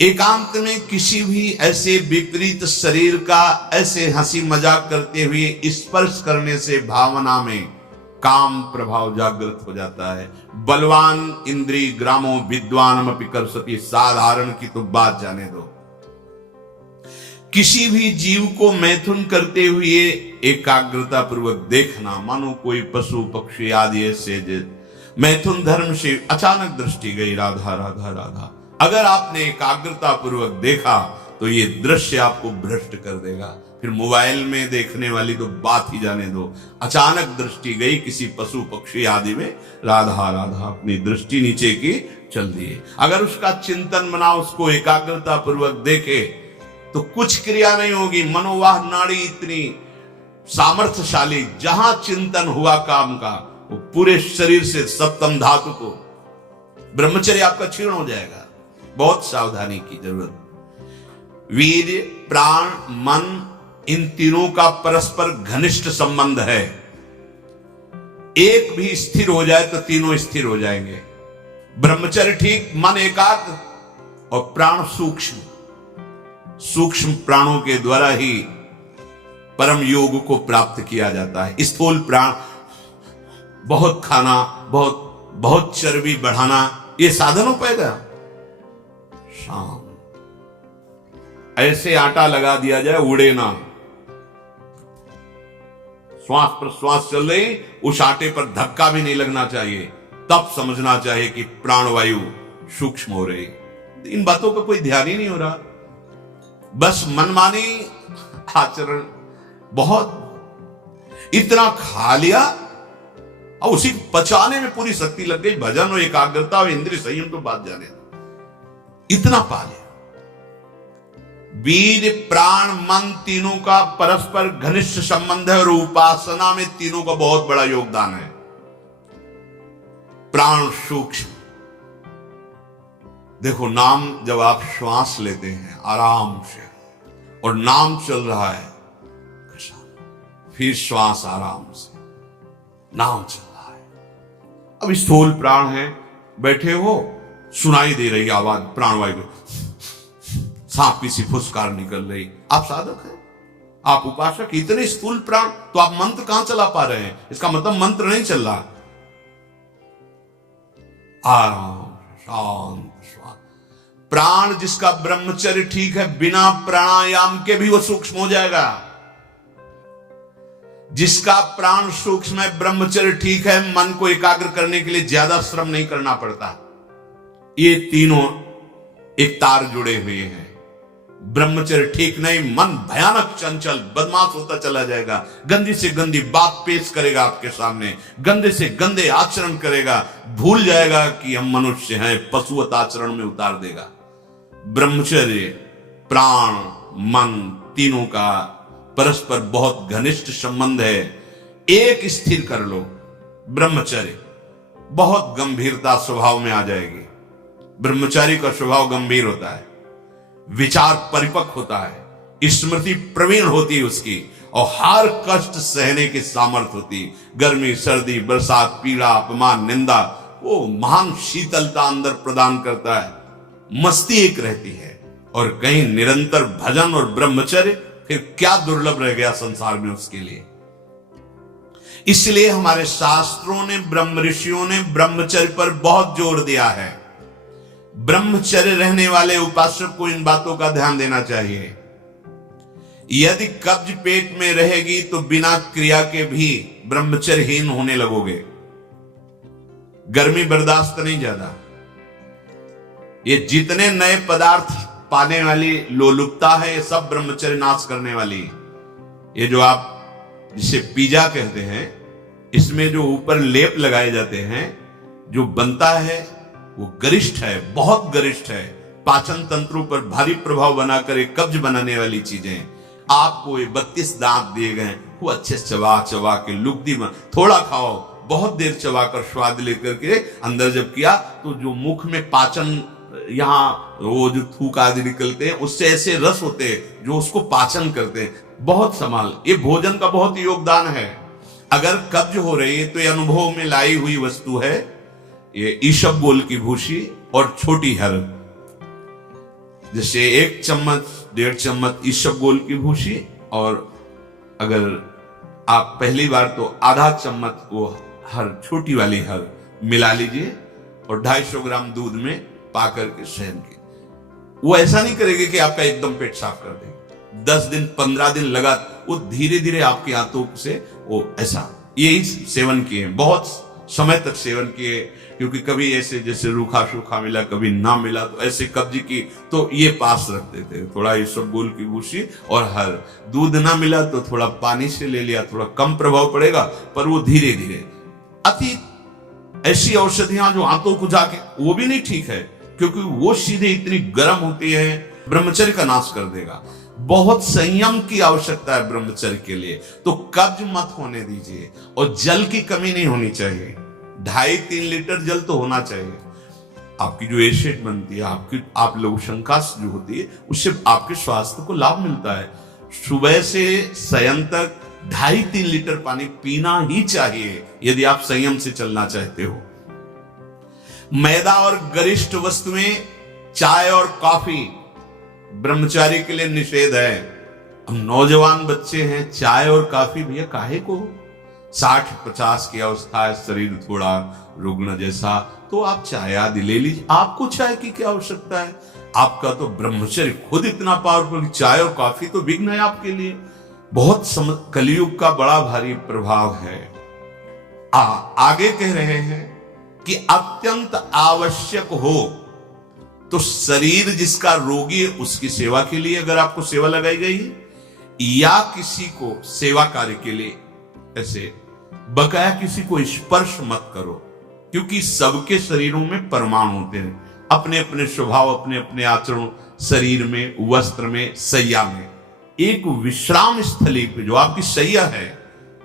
एकांत में किसी भी ऐसे विपरीत शरीर का ऐसे हंसी मजाक करते हुए स्पर्श करने से भावना में काम प्रभाव जागृत हो जाता है। बलवान इंद्री ग्रामो विद्वान अपि कर्षति, साधारण की तो बात जाने दो। किसी भी जीव को मैथुन करते हुए एकाग्रता पूर्वक देखना, मानो कोई पशु पक्षी आदि ऐसे मैथुन धर्म से अचानक दृष्टि गई, राधा राधा राधा, अगर आपने एकाग्रता पूर्वक देखा तो ये दृश्य आपको भ्रष्ट कर देगा। फिर मोबाइल में देखने वाली तो बात ही जाने दो। अचानक दृष्टि गई किसी पशु पक्षी आदि में, राधा राधा, अपनी दृष्टि नीचे की चल दिए। अगर उसका चिंतन बना, उसको एकाग्रता पूर्वक देखे तो कुछ क्रिया नहीं होगी। मनोवाह नाड़ी इतनी सामर्थ्यशाली, जहां चिंतन हुआ काम का, वो पूरे शरीर से सप्तम धातु को, ब्रह्मचर्य आपका क्षीण हो जाएगा। बहुत सावधानी की जरूरत। वीर्य, प्राण, मन, इन तीनों का परस्पर घनिष्ठ संबंध है। एक भी स्थिर हो जाए तो तीनों स्थिर हो जाएंगे। ब्रह्मचर्य ठीक, मन एकाग्र और प्राण सूक्ष्म। सूक्ष्म प्राणों के द्वारा ही परम योग को प्राप्त किया जाता है। स्थूल प्राण, बहुत खाना, बहुत चर्बी बढ़ाना, ये साधन हो पाएगा? शाम ऐसे आटा लगा दिया जाए, उड़े ना। श्वास प्रश्वास चल रही, उस आटे पर धक्का भी नहीं लगना चाहिए, तब समझना चाहिए कि प्राणवायु सूक्ष्म हो रही। इन बातों का कोई ध्यान ही नहीं हो रहा, बस मनमानी आचरण। बहुत इतना खा लिया और उसी पचाने में पूरी शक्ति लग गई। भजन और एकाग्रता और इंद्रिय संयम तो बात जाने, इतना पा लिया। वीर, प्राण, मन, तीनों का परस्पर घनिष्ठ संबंध है और उपासना में तीनों का बहुत बड़ा योगदान है। प्राण सूक्ष्म, देखो नाम जब आप श्वास लेते हैं आराम से और नाम चल रहा है, फिर श्वास आराम से, नाम चल रहा है। अब स्थूल प्राण है, बैठे हो, सुनाई दे रही आवाज प्राणवायु, सांप की सी फुसकार निकल रही, आप साधक हैं, आप उपासक। इतने स्थूल प्राण, तो आप मंत्र कहां चला पा रहे हैं? इसका मतलब मंत्र नहीं चल रहा। आराम, शांत श्वास। प्राण जिसका ब्रह्मचर्य ठीक है, बिना प्राणायाम के भी वो सूक्ष्म हो जाएगा। जिसका प्राण सूक्ष्म है, ब्रह्मचर्य ठीक है, मन को एकाग्र करने के लिए ज्यादा श्रम नहीं करना पड़ता। ये तीनों एक तार जुड़े हुए हैं। ब्रह्मचर्य ठीक नहीं, मन भयानक चंचल बदमाश होता चला जाएगा, गंदी से गंदी बात पेश करेगा आपके सामने, गंदे से गंदे आचरण करेगा, भूल जाएगा कि हम मनुष्य हैं, पशुवत आचरण में उतार देगा। ब्रह्मचर्य, प्राण, मन, तीनों का परस्पर बहुत घनिष्ठ संबंध है। एक स्थिर कर लो, ब्रह्मचर्य बहुत गंभीरता स्वभाव में आ जाएगी। ब्रह्मचारी का स्वभाव गंभीर होता है, विचार परिपक्व होता है, स्मृति प्रवीण होती है उसकी, और हर कष्ट सहने की सामर्थ्य होती। गर्मी, सर्दी, बरसात, पीड़ा, अपमान, निंदा, वो महान शीतलता अंदर प्रदान करता है। मस्ती एक रहती है, और कहीं निरंतर भजन और ब्रह्मचर्य, फिर क्या दुर्लभ रह गया संसार में उसके लिए। इसलिए हमारे शास्त्रों ने, ब्रह्म ऋषियों ने ब्रह्मचर्य पर बहुत जोर दिया है। ब्रह्मचर्य रहने वाले उपासक को इन बातों का ध्यान देना चाहिए। यदि कब्ज पेट में रहेगी तो बिना क्रिया के भी ब्रह्मचर्यहीन होने लगोगे। गर्मी बर्दाश्त नहीं ज्यादा, ये जितने नए पदार्थ पाने वाली लोलुपता है ये सब ब्रह्मचर्य नाश करने वाली। ये जो आप जिसे पिज्जा कहते हैं, इसमें जो ऊपर लेप लगाए जाते हैं, जो बनता है वो गरिष्ठ है, बहुत गरिष्ठ है, पाचन तंत्रों पर भारी प्रभाव बनाकर एक कब्ज बनाने वाली चीजें। आपको ये 32 दांत दिए गए, वो अच्छे चबा चबा के लुगदी में थोड़ा खाओ, बहुत देर चबा कर स्वाद लेकर के अंदर जब किया तो जो मुख में पाचन, यहाँ वो जो थूक आदि निकलते हैं उससे ऐसे रस होते हैं जो उसको पाचन करते हैं। बहुत संभाल, ये भोजन का बहुत योगदान है। अगर कब्ज हो रही है तो ये अनुभव में लाई हुई वस्तु है, ये ईशबगोल की भूसी और छोटी हर। जैसे 1 चम्मच 1.5 चम्मच ईशबगोल की भूसी, और अगर आप पहली बार तो आधा चम्मच वो हर, छोटी वाली हर मिला लीजिए और 250 ग्राम दूध में पा करके शहन की। वो ऐसा नहीं करेगी कि आपका एकदम पेट साफ कर देगी। 10 दिन 15 दिन लगा, वो धीरे धीरे आपकी आंतों से वो ऐसा, यही सेवन किए, बहुत समय तक सेवन किए, क्योंकि कभी ऐसे जैसे रूखा सूखा मिला, कभी ना मिला, तो ऐसे कब्ज की तो ये पास रखते थे, थोड़ा ईशबगोल की भूसी और हर। दूध ना मिला तो थोड़ा पानी से ले लिया, थोड़ा कम प्रभाव पड़ेगा, पर वो धीरे धीरे। अति ऐसी औषधियां जो आंतों को जाके, वो भी नहीं ठीक है, क्योंकि वो सीधे इतनी गर्म होती है, ब्रह्मचर्य का नाश कर देगा। बहुत संयम की आवश्यकता है ब्रह्मचर्य के लिए। तो कब्ज मत होने दीजिए, और जल की कमी नहीं होनी चाहिए। 2.5-3 लीटर जल तो होना चाहिए। आपकी जो एसिड बनती है, आपकी आप लघुशंका जो होती है, उससे आपके स्वास्थ्य को लाभ मिलता है। सुबह से शयन तक 2.5-3 लीटर पानी पीना ही चाहिए यदि आप संयम से चलना चाहते हो। मैदा और गरिष्ठ वस्तुएं, चाय और कॉफी ब्रह्मचारी के लिए निषेध है। हम नौजवान बच्चे हैं, चाय और कॉफी भैया काहे को? 60-50 की अवस्था है, शरीर थोड़ा रुग्ण जैसा, तो आप चाय आदि ले लीजिए। आपको चाय की क्या आवश्यकता है? आपका तो ब्रह्मचर्य खुद इतना पावरफुल, चाय और कॉफी तो विघ्न है आपके लिए। बहुत कलयुग का बड़ा भारी प्रभाव है। आगे कह रहे हैं कि अत्यंत आवश्यक हो तो शरीर जिसका रोगी है उसकी सेवा के लिए अगर आपको सेवा लगाई गई है, या किसी को सेवा कार्य के लिए, ऐसे बकाया किसी को स्पर्श मत करो, क्योंकि सबके शरीरों में परमाणु होते हैं, अपने अपने स्वभाव, अपने अपने आचरण, शरीर में, वस्त्र में, सैया में। एक विश्राम स्थली पे जो आपकी सैया है,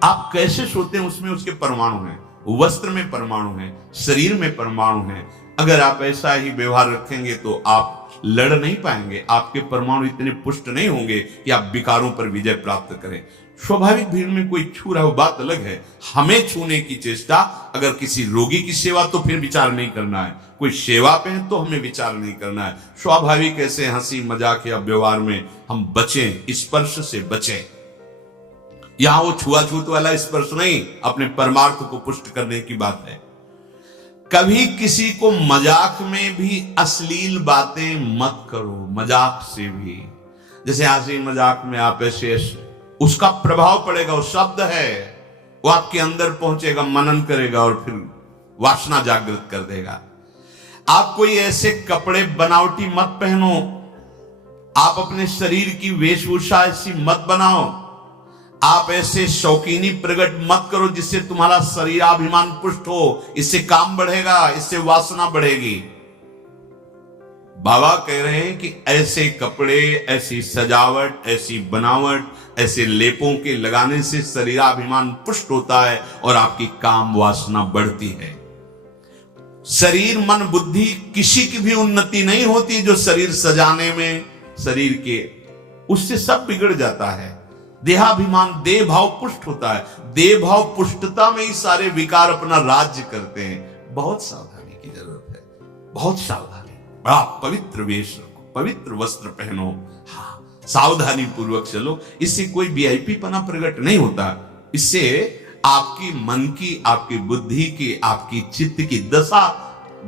आप कैसे सोते हैं उसमें उसके परमाणु हैं, वस्त्र में परमाणु हैं, शरीर में परमाणु हैं। अगर आप ऐसा ही व्यवहार रखेंगे तो आप लड़ नहीं पाएंगे, आपके परमाणु इतने पुष्ट नहीं होंगे कि आप विकारों पर विजय प्राप्त करें। स्वाभाविक भीड़ में कोई छू रहा हो बात अलग है, हमें छूने की चेष्टा, अगर किसी रोगी की सेवा तो फिर विचार नहीं करना है, कोई सेवा पे है तो हमें विचार नहीं करना है। स्वाभाविक ऐसे हंसी मजाक या व्यवहार में हम बचें, स्पर्श से बचें। यहां वो छुआछूत वाला स्पर्श नहीं, अपने परमार्थ को पुष्ट करने की बात है। कभी किसी को मजाक में भी अश्लील बातें मत करो, मजाक से भी। जैसे हंसी मजाक में आप ऐसे, उसका प्रभाव पड़ेगा, वो शब्द है, वो आपके अंदर पहुंचेगा, मनन करेगा और फिर वासना जागृत कर देगा। आप कोई ऐसे कपड़े बनावटी मत पहनो, आप अपने शरीर की वेशभूषा ऐसी मत बनाओ, आप ऐसे शौकीनी प्रकट मत करो जिससे तुम्हारा शरीराभिमान पुष्ट हो, इससे काम बढ़ेगा, इससे वासना बढ़ेगी। बाबा कह रहे हैं कि ऐसे कपड़े, ऐसी सजावट, ऐसी बनावट, ऐसे लेपों के लगाने से शरीराभिमान पुष्ट होता है और आपकी काम वासना बढ़ती है। शरीर मन बुद्धि किसी की भी उन्नति नहीं होती जो शरीर सजाने में, शरीर के, उससे सब बिगड़ जाता है। देहाभिमान, देह भाव पुष्ट होता है, देह भाव पुष्टता में ही सारे विकार अपना राज्य करते हैं। बहुत सावधानी की जरूरत है, बहुत सावधानी। बड़ा पवित्र वेश रखो, पवित्र वस्त्र पहनो, हाँ, सावधानी पूर्वक चलो। इससे कोई वीआईपी पना प्रकट नहीं होता, इससे आपकी मन की, आपकी बुद्धि की, आपकी चित्त की दशा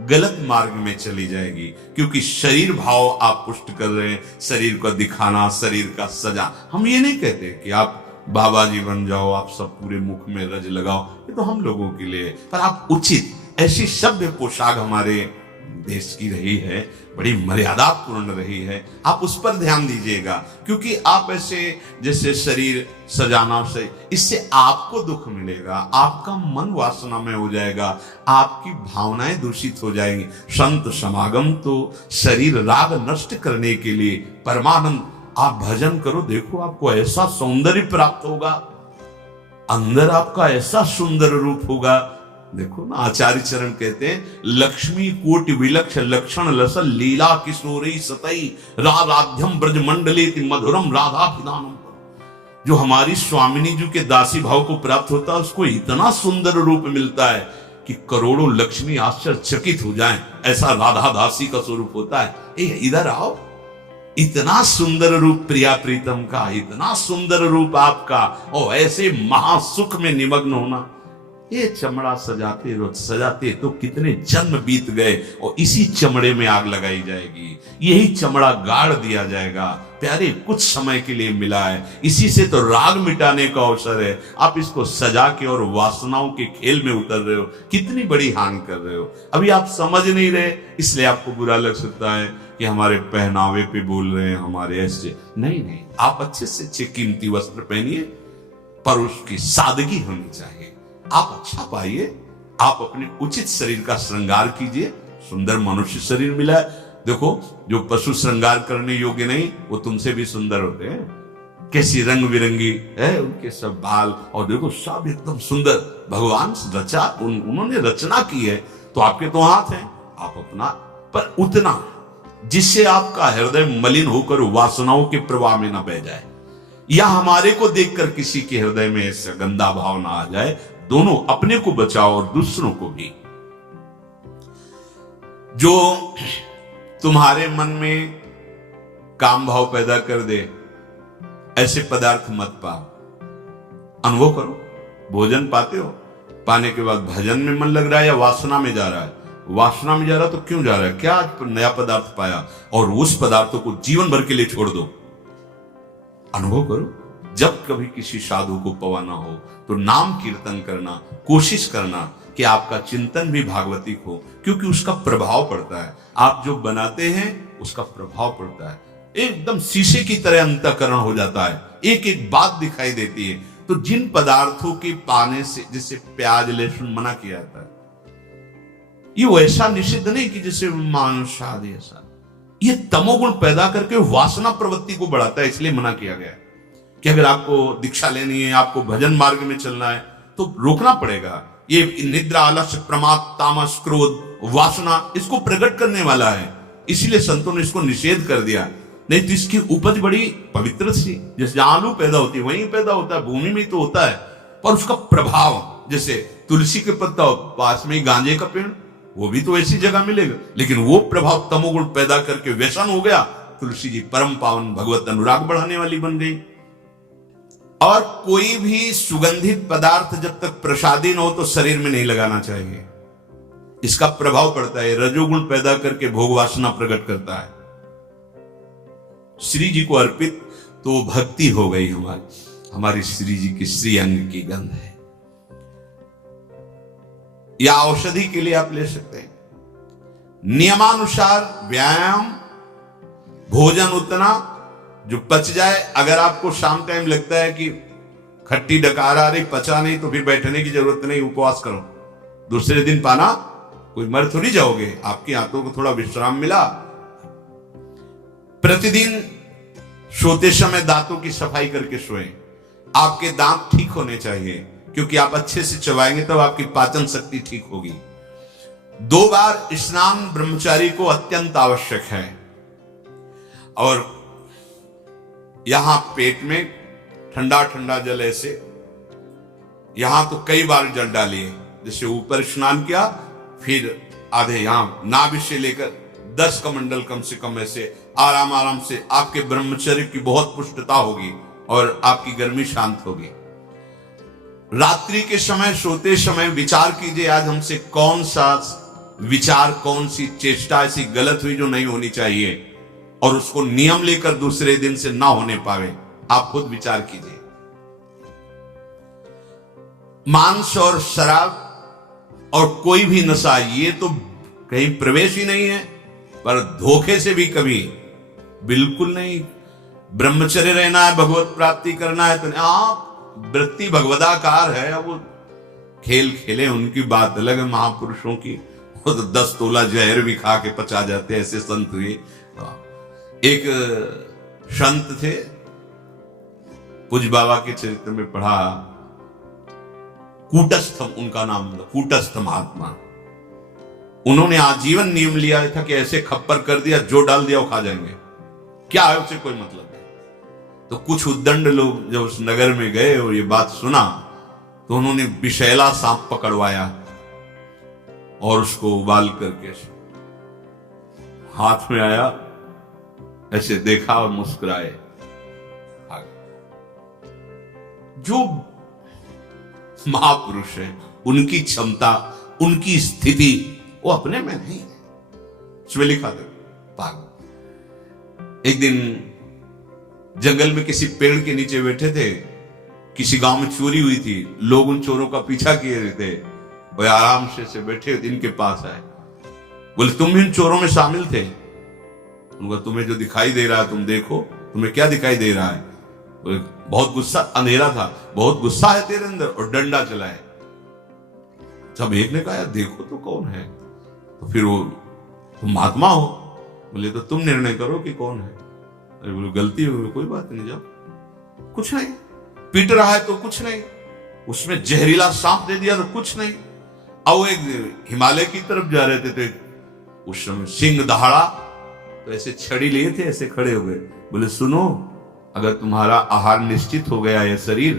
गलत मार्ग में चली जाएगी, क्योंकि शरीर भाव आप पुष्ट कर रहे हैं, शरीर को दिखाना, शरीर का सजा। हम ये नहीं कहते कि आप बाबा जी बन जाओ, आप सब पूरे मुख में रज लगाओ, ये तो हम लोगों के लिए, पर आप उचित ऐसी सभ्य पोशाक हमारे देश की रही है, बड़ी मर्यादा पूर्ण रही है, आप उस पर ध्यान दीजिएगा। क्योंकि आप ऐसे जैसे शरीर सजाना से, इससे आपको दुख मिलेगा, आपका मन वासना में हो जाएगा, आपकी भावनाएं दूषित हो जाएंगी। संत समागम तो शरीर राग नष्ट करने के लिए, परमानंद आप भजन करो, देखो आपको ऐसा सौंदर्य प्राप्त होगा, अंदर आपका ऐसा सुंदर रूप होगा। देखो ना, आचार्य चरण कहते हैं, लक्ष्मी कोटि विलक्ष लक्षण लसल लीला किशोरी सतई राधाध्यम ब्रज मंडले मधुरम राधा पिदानम। जो हमारी स्वामिनी जी के दासी भाव को प्राप्त होता है, उसको इतना सुंदर रूप मिलता है कि करोड़ों लक्ष्मी आश्चर्यचकित हो जाएं, ऐसा राधा दासी का स्वरूप होता है। इधर आओ, इतना सुंदर रूप प्रिया प्रीतम का, इतना सुंदर रूप आपका, और ऐसे महासुख में निमग्न होना। ये चमड़ा सजाते रोज सजाते तो कितने जन्म बीत गए, और इसी चमड़े में आग लगाई जाएगी, यही चमड़ा गाड़ दिया जाएगा। प्यारे, कुछ समय के लिए मिला है, इसी से तो राग मिटाने का अवसर है। आप इसको सजा के और वासनाओं के खेल में उतर रहे हो, कितनी बड़ी हानि कर रहे हो। अभी आप समझ नहीं रहे, इसलिए आपको बुरा लग सकता है कि हमारे पहनावे पे बोल रहे हैं, हमारे ऐसे। नहीं, आप अच्छे से अच्छे कीमती वस्त्र पहनिए, पर उसकी सादगी होनी चाहिए। आप अच्छा पाइए, आप अपने उचित शरीर का श्रृंगार कीजिए। सुंदर मनुष्य शरीर मिला है, देखो जो पशु श्रृंगार करने योग्य नहीं, वो तुमसे भी सुंदर होते हैं। कैसी रंग बिरंगी है उनके सब बाल, और देखो सब एकदम सुंदर, भगवान रचा, उन्होंने रचना की है। तो आपके तो हाथ हैं, आप अपना, पर उतना जिससे आपका हृदय मलिन होकर वासनाओं के प्रवाह में न बह जाए, या हमारे को देखकर किसी के हृदय में ऐसा गंदा भाव ना आ जाए। दोनों, अपने को बचाओ और दूसरों को भी। जो तुम्हारे मन में काम भाव पैदा कर दे, ऐसे पदार्थ मत पाओ। अनुभव करो, भोजन पाते हो, पाने के बाद भजन में मन लग रहा है या वासना में जा रहा है? वासना में जा रहा तो क्यों जा रहा है? क्या आज नया पदार्थ पाया, और उस पदार्थों को जीवन भर के लिए छोड़ दो। अनुभव करो, जब कभी किसी साधु को पवाना हो तो नाम कीर्तन करना, कोशिश करना कि आपका चिंतन भी भागवतिक हो, क्योंकि उसका प्रभाव पड़ता है। आप जो बनाते हैं उसका प्रभाव पड़ता है, एकदम शीशे की तरह अंतःकरण हो जाता है, एक एक बात दिखाई देती है। तो जिन पदार्थों के पाने से, जैसे प्याज लहसुन मना किया जाता है, ये वैसा निषिद्ध नहीं कि जैसे मांस आदि, ऐसा ये तमोगुण पैदा करके वासना प्रवृत्ति को बढ़ाता है, इसलिए मना किया गया कि अगर आपको दीक्षा लेनी है, आपको भजन मार्ग में चलना है, तो रोकना पड़ेगा। ये निद्रा, आलस्य, प्रमाद, तामस, क्रोध, वासना, इसको प्रकट करने वाला है, इसीलिए संतों ने इसको निषेध कर दिया। नहीं तो इसकी उपज बड़ी पवित्र थी, जैसे जहां आलू पैदा होती है वहीं पैदा होता है, भूमि में तो होता है, पर उसका प्रभाव, जैसे तुलसी के पत्ता पास में ही गांजे का पेड़, वो भी तो ऐसी जगह मिलेगा, लेकिन वो प्रभाव तमोगुण पैदा करके व्यसन हो गया। तुलसी जी परम पावन, भगवत अनुराग बढ़ाने वाली बन गई। और कोई भी सुगंधित पदार्थ जब तक प्रसादी न हो तो शरीर में नहीं लगाना चाहिए, इसका प्रभाव पड़ता है, रजोगुण पैदा करके भोग वासना प्रकट करता है। श्री जी को अर्पित तो भक्ति हो गई हमारी श्री जी की श्री अंग की गंध है, या औषधि के लिए आप ले सकते हैं। नियमानुसार व्यायाम, भोजन उतना जो पच जाए। अगर आपको शाम टाइम लगता है कि खट्टी डकार आ रही, पचा नहीं, तो फिर बैठने की जरूरत नहीं, उपवास करो, दूसरे दिन पाना, कोई मर थोड़ी जाओगे, आपकी आंतों को थोड़ा विश्राम मिला। प्रतिदिन सोते समय दांतों की सफाई करके सोएं। आपके दांत ठीक होने चाहिए, क्योंकि आप अच्छे से चबाएंगे तब आपकी पाचन शक्ति ठीक होगी। 2 बार स्नान ब्रह्मचारी को अत्यंत आवश्यक है। और यहां पेट में ठंडा ठंडा जल ऐसे, यहां तो कई बार जल डालिए, जैसे ऊपर स्नान किया, फिर आधे यहां नाभि से लेकर 10 कमंडल कम से कम ऐसे आराम आराम से, आपके ब्रह्मचर्य की बहुत पुष्टता होगी और आपकी गर्मी शांत होगी। रात्रि के समय, सोते समय विचार कीजिए आज हमसे कौन सा विचार, कौन सी चेष्टा ऐसी गलत हुई जो नहीं होनी चाहिए, और उसको नियम लेकर दूसरे दिन से ना होने पावे। आप खुद विचार कीजिए। मांस और शराब और कोई भी नशा, ये तो कहीं प्रवेश ही नहीं है, पर धोखे से भी कभी बिल्कुल नहीं। ब्रह्मचर्य रहना है, भगवत प्राप्ति करना है, तो आप वृत्ति भगवदाकार है। अब वो खेल खेले, उनकी बात अलग है। महापुरुषों की वो तो 10 तोला जहर भी खा के पचा जाते, ऐसे संत हुए। एक संत थे, पूज्य बाबा के चरित्र में पढ़ा, कूटस्थम उनका नाम था, कूटस्थ महात्मा। उन्होंने आजीवन नियम लिया था कि ऐसे खप्पर कर दिया, जो डाल दिया वो खा जाएंगे, क्या है उससे कोई मतलब नहीं। तो कुछ उद्दंड लोग जब उस नगर में गए और ये बात सुना, तो उन्होंने विषैला सांप पकड़वाया और उसको उबाल करके हाथ में आया, ऐसे देखा और मुस्कुराए। जो महापुरुष है, उनकी क्षमता, उनकी स्थिति वो अपने में नहीं है। उसमें लिखा था पागल। एक दिन जंगल में किसी पेड़ के नीचे बैठे थे, किसी गांव में चोरी हुई थी, लोग उन चोरों का पीछा किए रहे थे, वो आराम से बैठे इनके पास आए, बोले तुम भी इन चोरों में शामिल थे? उनका तुम्हें जो दिखाई दे रहा है तुम देखो, तुम्हें क्या दिखाई दे रहा है? बोले बहुत गुस्सा, अंधेरा था, बहुत गुस्सा है तेरे अंदर, और डंडा चलाए। जब एक ने कहा यार देखो तो कौन है, तो फिर वो तुम महात्मा हो? बोले तो तुम निर्णय करो कि कौन है। अरे बोले गलती हो, कोई बात नहीं, जब कुछ नहीं, पीट रहा है तो कुछ नहीं, उसमें जहरीला सांप दे दिया तो कुछ नहीं। अब वो एक हिमालय की तरफ जा रहे थे, तो उस समय सिंह दहाड़ा, तो ऐसे छड़ी लिए थे, ऐसे खड़े हो गए, बोले सुनो, अगर तुम्हारा आहार निश्चित हो गया है शरीर,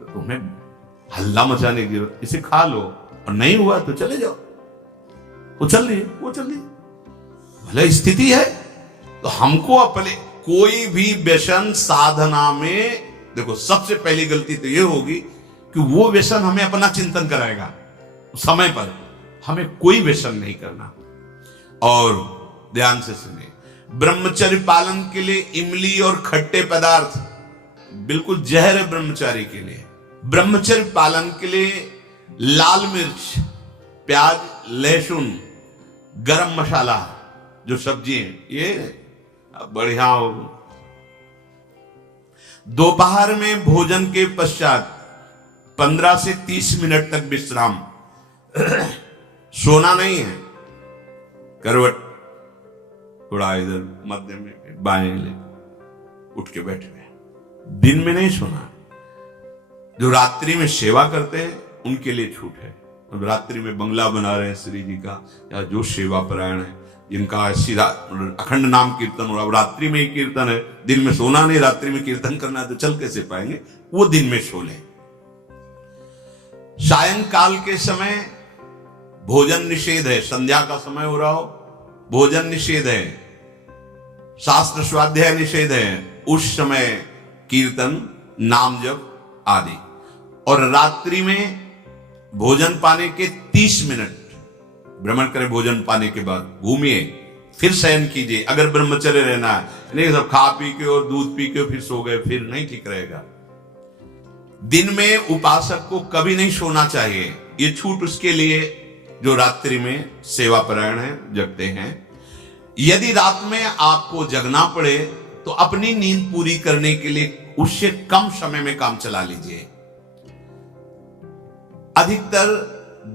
तो तुम्हें हल्ला मचाने की जरूरत, इसे खा लो, और नहीं हुआ तो चले जाओ। वो चल रही भले स्थिति है। तो हमको अपने कोई भी व्यसन साधना में, देखो सबसे पहली गलती तो ये होगी कि वो व्यसन हमें अपना चिंतन कराएगा। समय पर हमें कोई व्यसन नहीं करना। और ध्यान से सुनिए, ब्रह्मचर्य पालन के लिए इमली और खट्टे पदार्थ बिल्कुल जहर है ब्रह्मचारी के लिए। ब्रह्मचर्य पालन के लिए लाल मिर्च, प्याज, लहसुन, गरम मसाला, जो सब्जी है, ये बढ़िया हो। दोपहर में भोजन के पश्चात 15 से 30 मिनट तक विश्राम। सोना नहीं है, करवट थोड़ा इधर मध्य में बाएं ले, उठ के बैठ गए, दिन में नहीं सोना। जो रात्रि में सेवा करते हैं उनके लिए छूट है। अब रात्रि में बंगला बना रहे हैं श्री जी का, या जो सेवा परायण है, जिनका सीधा अखंड नाम कीर्तन हो रहा, अब रात्रि में ही कीर्तन है, दिन में सोना नहीं, रात्रि में कीर्तन करना है, तो चल कैसे पाएंगे? वो दिन में सो लें। सायंकाल के समय भोजन निषेध है, संध्या का समय हो रहा हो, भोजन निषेध है, शास्त्र स्वाध्याय निषेध है, उस समय कीर्तन, नाम जप आदि। और रात्रि में भोजन पाने के 30 मिनट भ्रमण करें, भोजन पाने के बाद घूमिए, फिर शयन कीजिए। अगर ब्रह्मचर्य रहना है, नहीं सब खा पी के और दूध पी के फिर सो गए, फिर नहीं ठीक रहेगा। दिन में उपासक को कभी नहीं सोना चाहिए, ये छूट उसके लिए जो रात्रि में सेवा परायण है, जगते हैं। यदि रात में आपको जगना पड़े तो अपनी नींद पूरी करने के लिए उससे कम समय में काम चला लीजिए। अधिकतर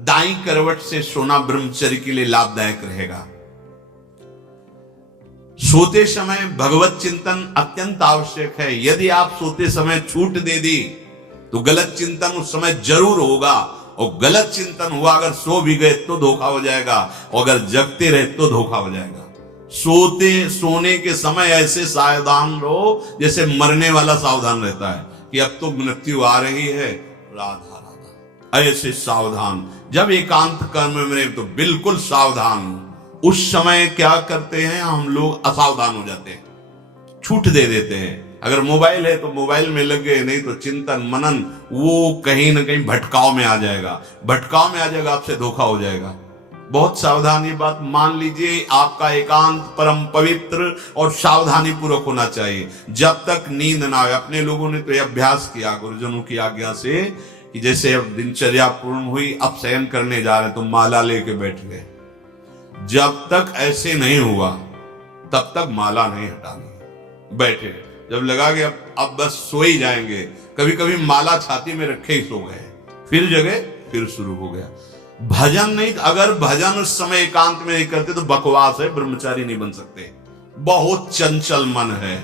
दाईं करवट से सोना ब्रह्मचर्य के लिए लाभदायक रहेगा। सोते समय भगवत चिंतन अत्यंत आवश्यक है। यदि आप सोते समय छूट दे दी तो गलत चिंतन उस समय जरूर होगा, और गलत चिंतन हुआ अगर सो भी गए तो धोखा हो जाएगा, और अगर जगते रहे तो धोखा हो जाएगा। सोने के समय ऐसे सावधान रहो जैसे मरने वाला सावधान रहता है कि अब तो मृत्यु आ रही है, राधा राधा, ऐसे सावधान। जब एकांत कर्म में तो बिल्कुल सावधान। उस समय क्या करते हैं हम लोग, असावधान हो जाते हैं, छूट दे देते हैं। अगर मोबाइल है तो मोबाइल में लग गए, नहीं तो चिंतन मनन वो कहीं ना कहीं भटकाव में आ जाएगा, भटकाव में आ जाएगा, आपसे धोखा हो जाएगा। बहुत सावधानी बात मान लीजिए, आपका एकांत परम पवित्र और सावधानी पूर्वक होना चाहिए। जब तक नींद ना आए, अपने लोगों ने तो यह अभ्यास किया गुरुजनों की आज्ञा से कि जैसे अब दिनचर्या पूर्ण हुई, अब शयन करने जा रहे तो माला लेके बैठ गए। जब तक ऐसे नहीं हुआ तब तक माला नहीं हटानी, बैठे। जब लगा कि अब बस सो ही जाएंगे, कभी कभी माला छाती में रखे ही सो गए, फिर जगह फिर शुरू हो गया। भजन नहीं, अगर भजन उस समय एकांत में नहीं करते तो बकवास है, ब्रह्मचारी नहीं बन सकते। बहुत चंचल मन है,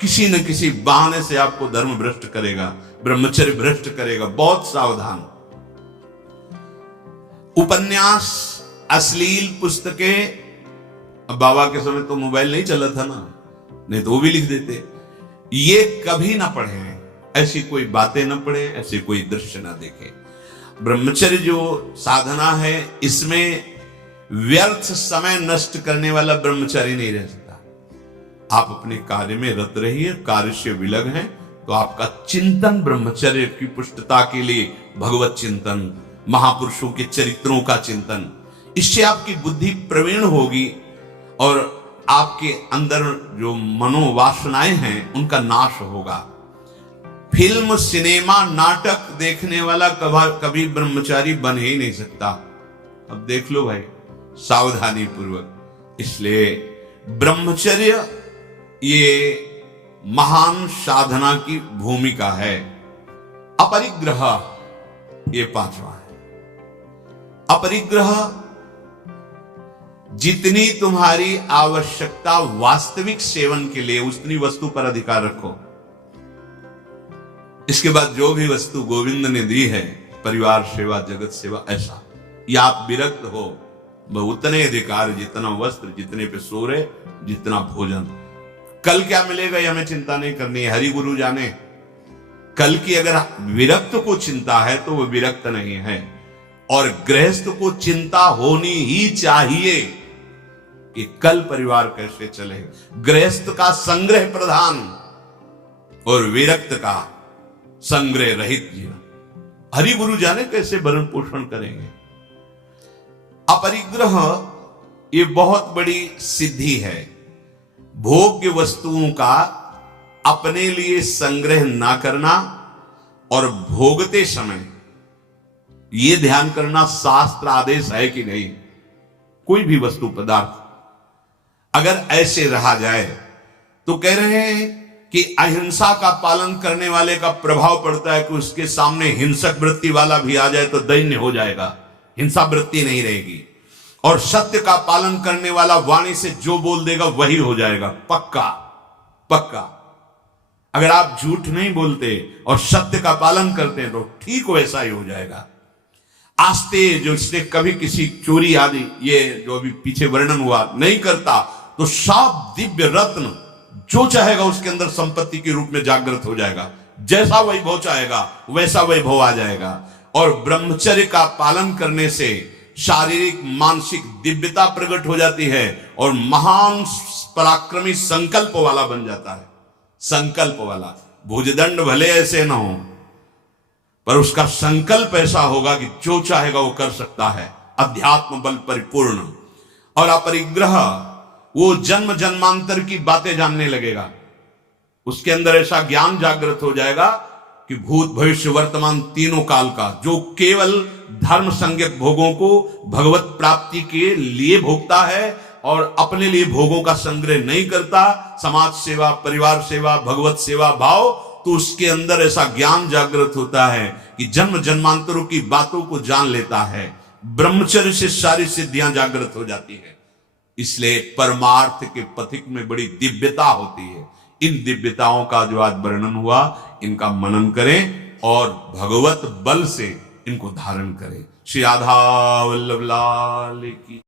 किसी न किसी बहाने से आपको धर्म भ्रष्ट करेगा, ब्रह्मचर्य भ्रष्ट करेगा। बहुत सावधान। उपन्यास, अश्लील पुस्तकें, अब बाबा के समय तो मोबाइल नहीं चला था ना, नहीं तो वो भी लिख देते। ये कभी ना पढ़े, ऐसी कोई बातें ना पढ़े, ऐसे कोई दृश्य ना देखे। ब्रह्मचर्य जो साधना है, इसमें व्यर्थ समय नष्ट करने वाला ब्रह्मचारी नहीं रह सकता। आप अपने कार्य में रत रहिए, कार्य से विलग हैं तो आपका चिंतन ब्रह्मचर्य की पुष्टता के लिए, भगवत चिंतन, महापुरुषों के चरित्रों का चिंतन, इससे आपकी बुद्धि प्रवीण होगी और आपके अंदर जो मनोवासनाएं हैं उनका नाश होगा। फिल्म, सिनेमा, नाटक देखने वाला कभी ब्रह्मचारी बन ही नहीं सकता। अब देख लो भाई, सावधानी पूर्वक। इसलिए ब्रह्मचर्य ये महान साधना की भूमिका है। अपरिग्रह ये पांचवा है। अपरिग्रह, जितनी तुम्हारी आवश्यकता वास्तविक सेवन के लिए, उतनी वस्तु पर अधिकार रखो। इसके बाद जो भी वस्तु गोविंद ने दी है, परिवार सेवा, जगत सेवा, ऐसा, या आप विरक्त हो, उतने अधिकार, जितना वस्त्र, जितने पे सोरे, जितना भोजन। कल क्या मिलेगा ये हमें चिंता नहीं करनी है, हरि गुरु जाने। कल की अगर विरक्त को चिंता है तो वह विरक्त नहीं है। और गृहस्थ को चिंता होनी ही चाहिए कि कल परिवार कैसे चले। गृहस्थ का संग्रह प्रधान और विरक्त का संग्रह रहित जीवन। हरि गुरु जाने कैसे भरण पोषण करेंगे। अपरिग्रह ये बहुत बड़ी सिद्धि है। भोग्य वस्तुओं का अपने लिए संग्रह ना करना और भोगते समय ये ध्यान करना शास्त्र आदेश है कि नहीं। कोई भी वस्तु पदार्थ अगर ऐसे रहा जाए तो कह रहे हैं कि अहिंसा का पालन करने वाले का प्रभाव पड़ता है कि उसके सामने हिंसक वृत्ति वाला भी आ जाए तो दैन्य हो जाएगा, हिंसा वृत्ति नहीं रहेगी। और सत्य का पालन करने वाला वाणी से जो बोल देगा वही हो जाएगा, पक्का पक्का। अगर आप झूठ नहीं बोलते और सत्य का पालन करते हैं तो ठीक वैसा ही हो जाएगा। आस्ते जो इसने कभी किसी चोरी आदि, ये जो अभी पीछे वर्णन हुआ, नहीं करता तो साफ दिव्य रत्न जो चाहेगा उसके अंदर संपत्ति के रूप में जागृत हो जाएगा। जैसा वैभव चाहेगा वैसा वैभव आ जाएगा। और ब्रह्मचर्य का पालन करने से शारीरिक मानसिक दिव्यता प्रकट हो जाती है और महान पराक्रमी संकल्प वाला बन जाता है। संकल्प वाला, भुजदंड भले ऐसे ना हो पर उसका संकल्प ऐसा होगा कि जो चाहेगा वो कर सकता है। अध्यात्म बल परिपूर्ण। और अपरिग्रह, वो जन्म जन्मांतर की बातें जानने लगेगा। उसके अंदर ऐसा ज्ञान जागृत हो जाएगा कि भूत भविष्य वर्तमान तीनों काल का, जो केवल धर्म संज्ञक भोगों को भगवत प्राप्ति के लिए भोगता है और अपने लिए भोगों का संग्रह नहीं करता, समाज सेवा, परिवार सेवा, भगवत सेवा भाव, तो उसके अंदर ऐसा ज्ञान जागृत होता है कि जन्म जन्मांतरों की बातों को जान लेता है। ब्रह्मचर्य से सारी सिद्धियां जागृत हो जाती है। इसलिए परमार्थ के पथिक में बड़ी दिव्यता होती है। इन दिव्यताओं का जो आज वर्णन हुआ, इनका मनन करें और भगवत बल से इनको धारण करें। श्री राधा वल्लभ लाल की।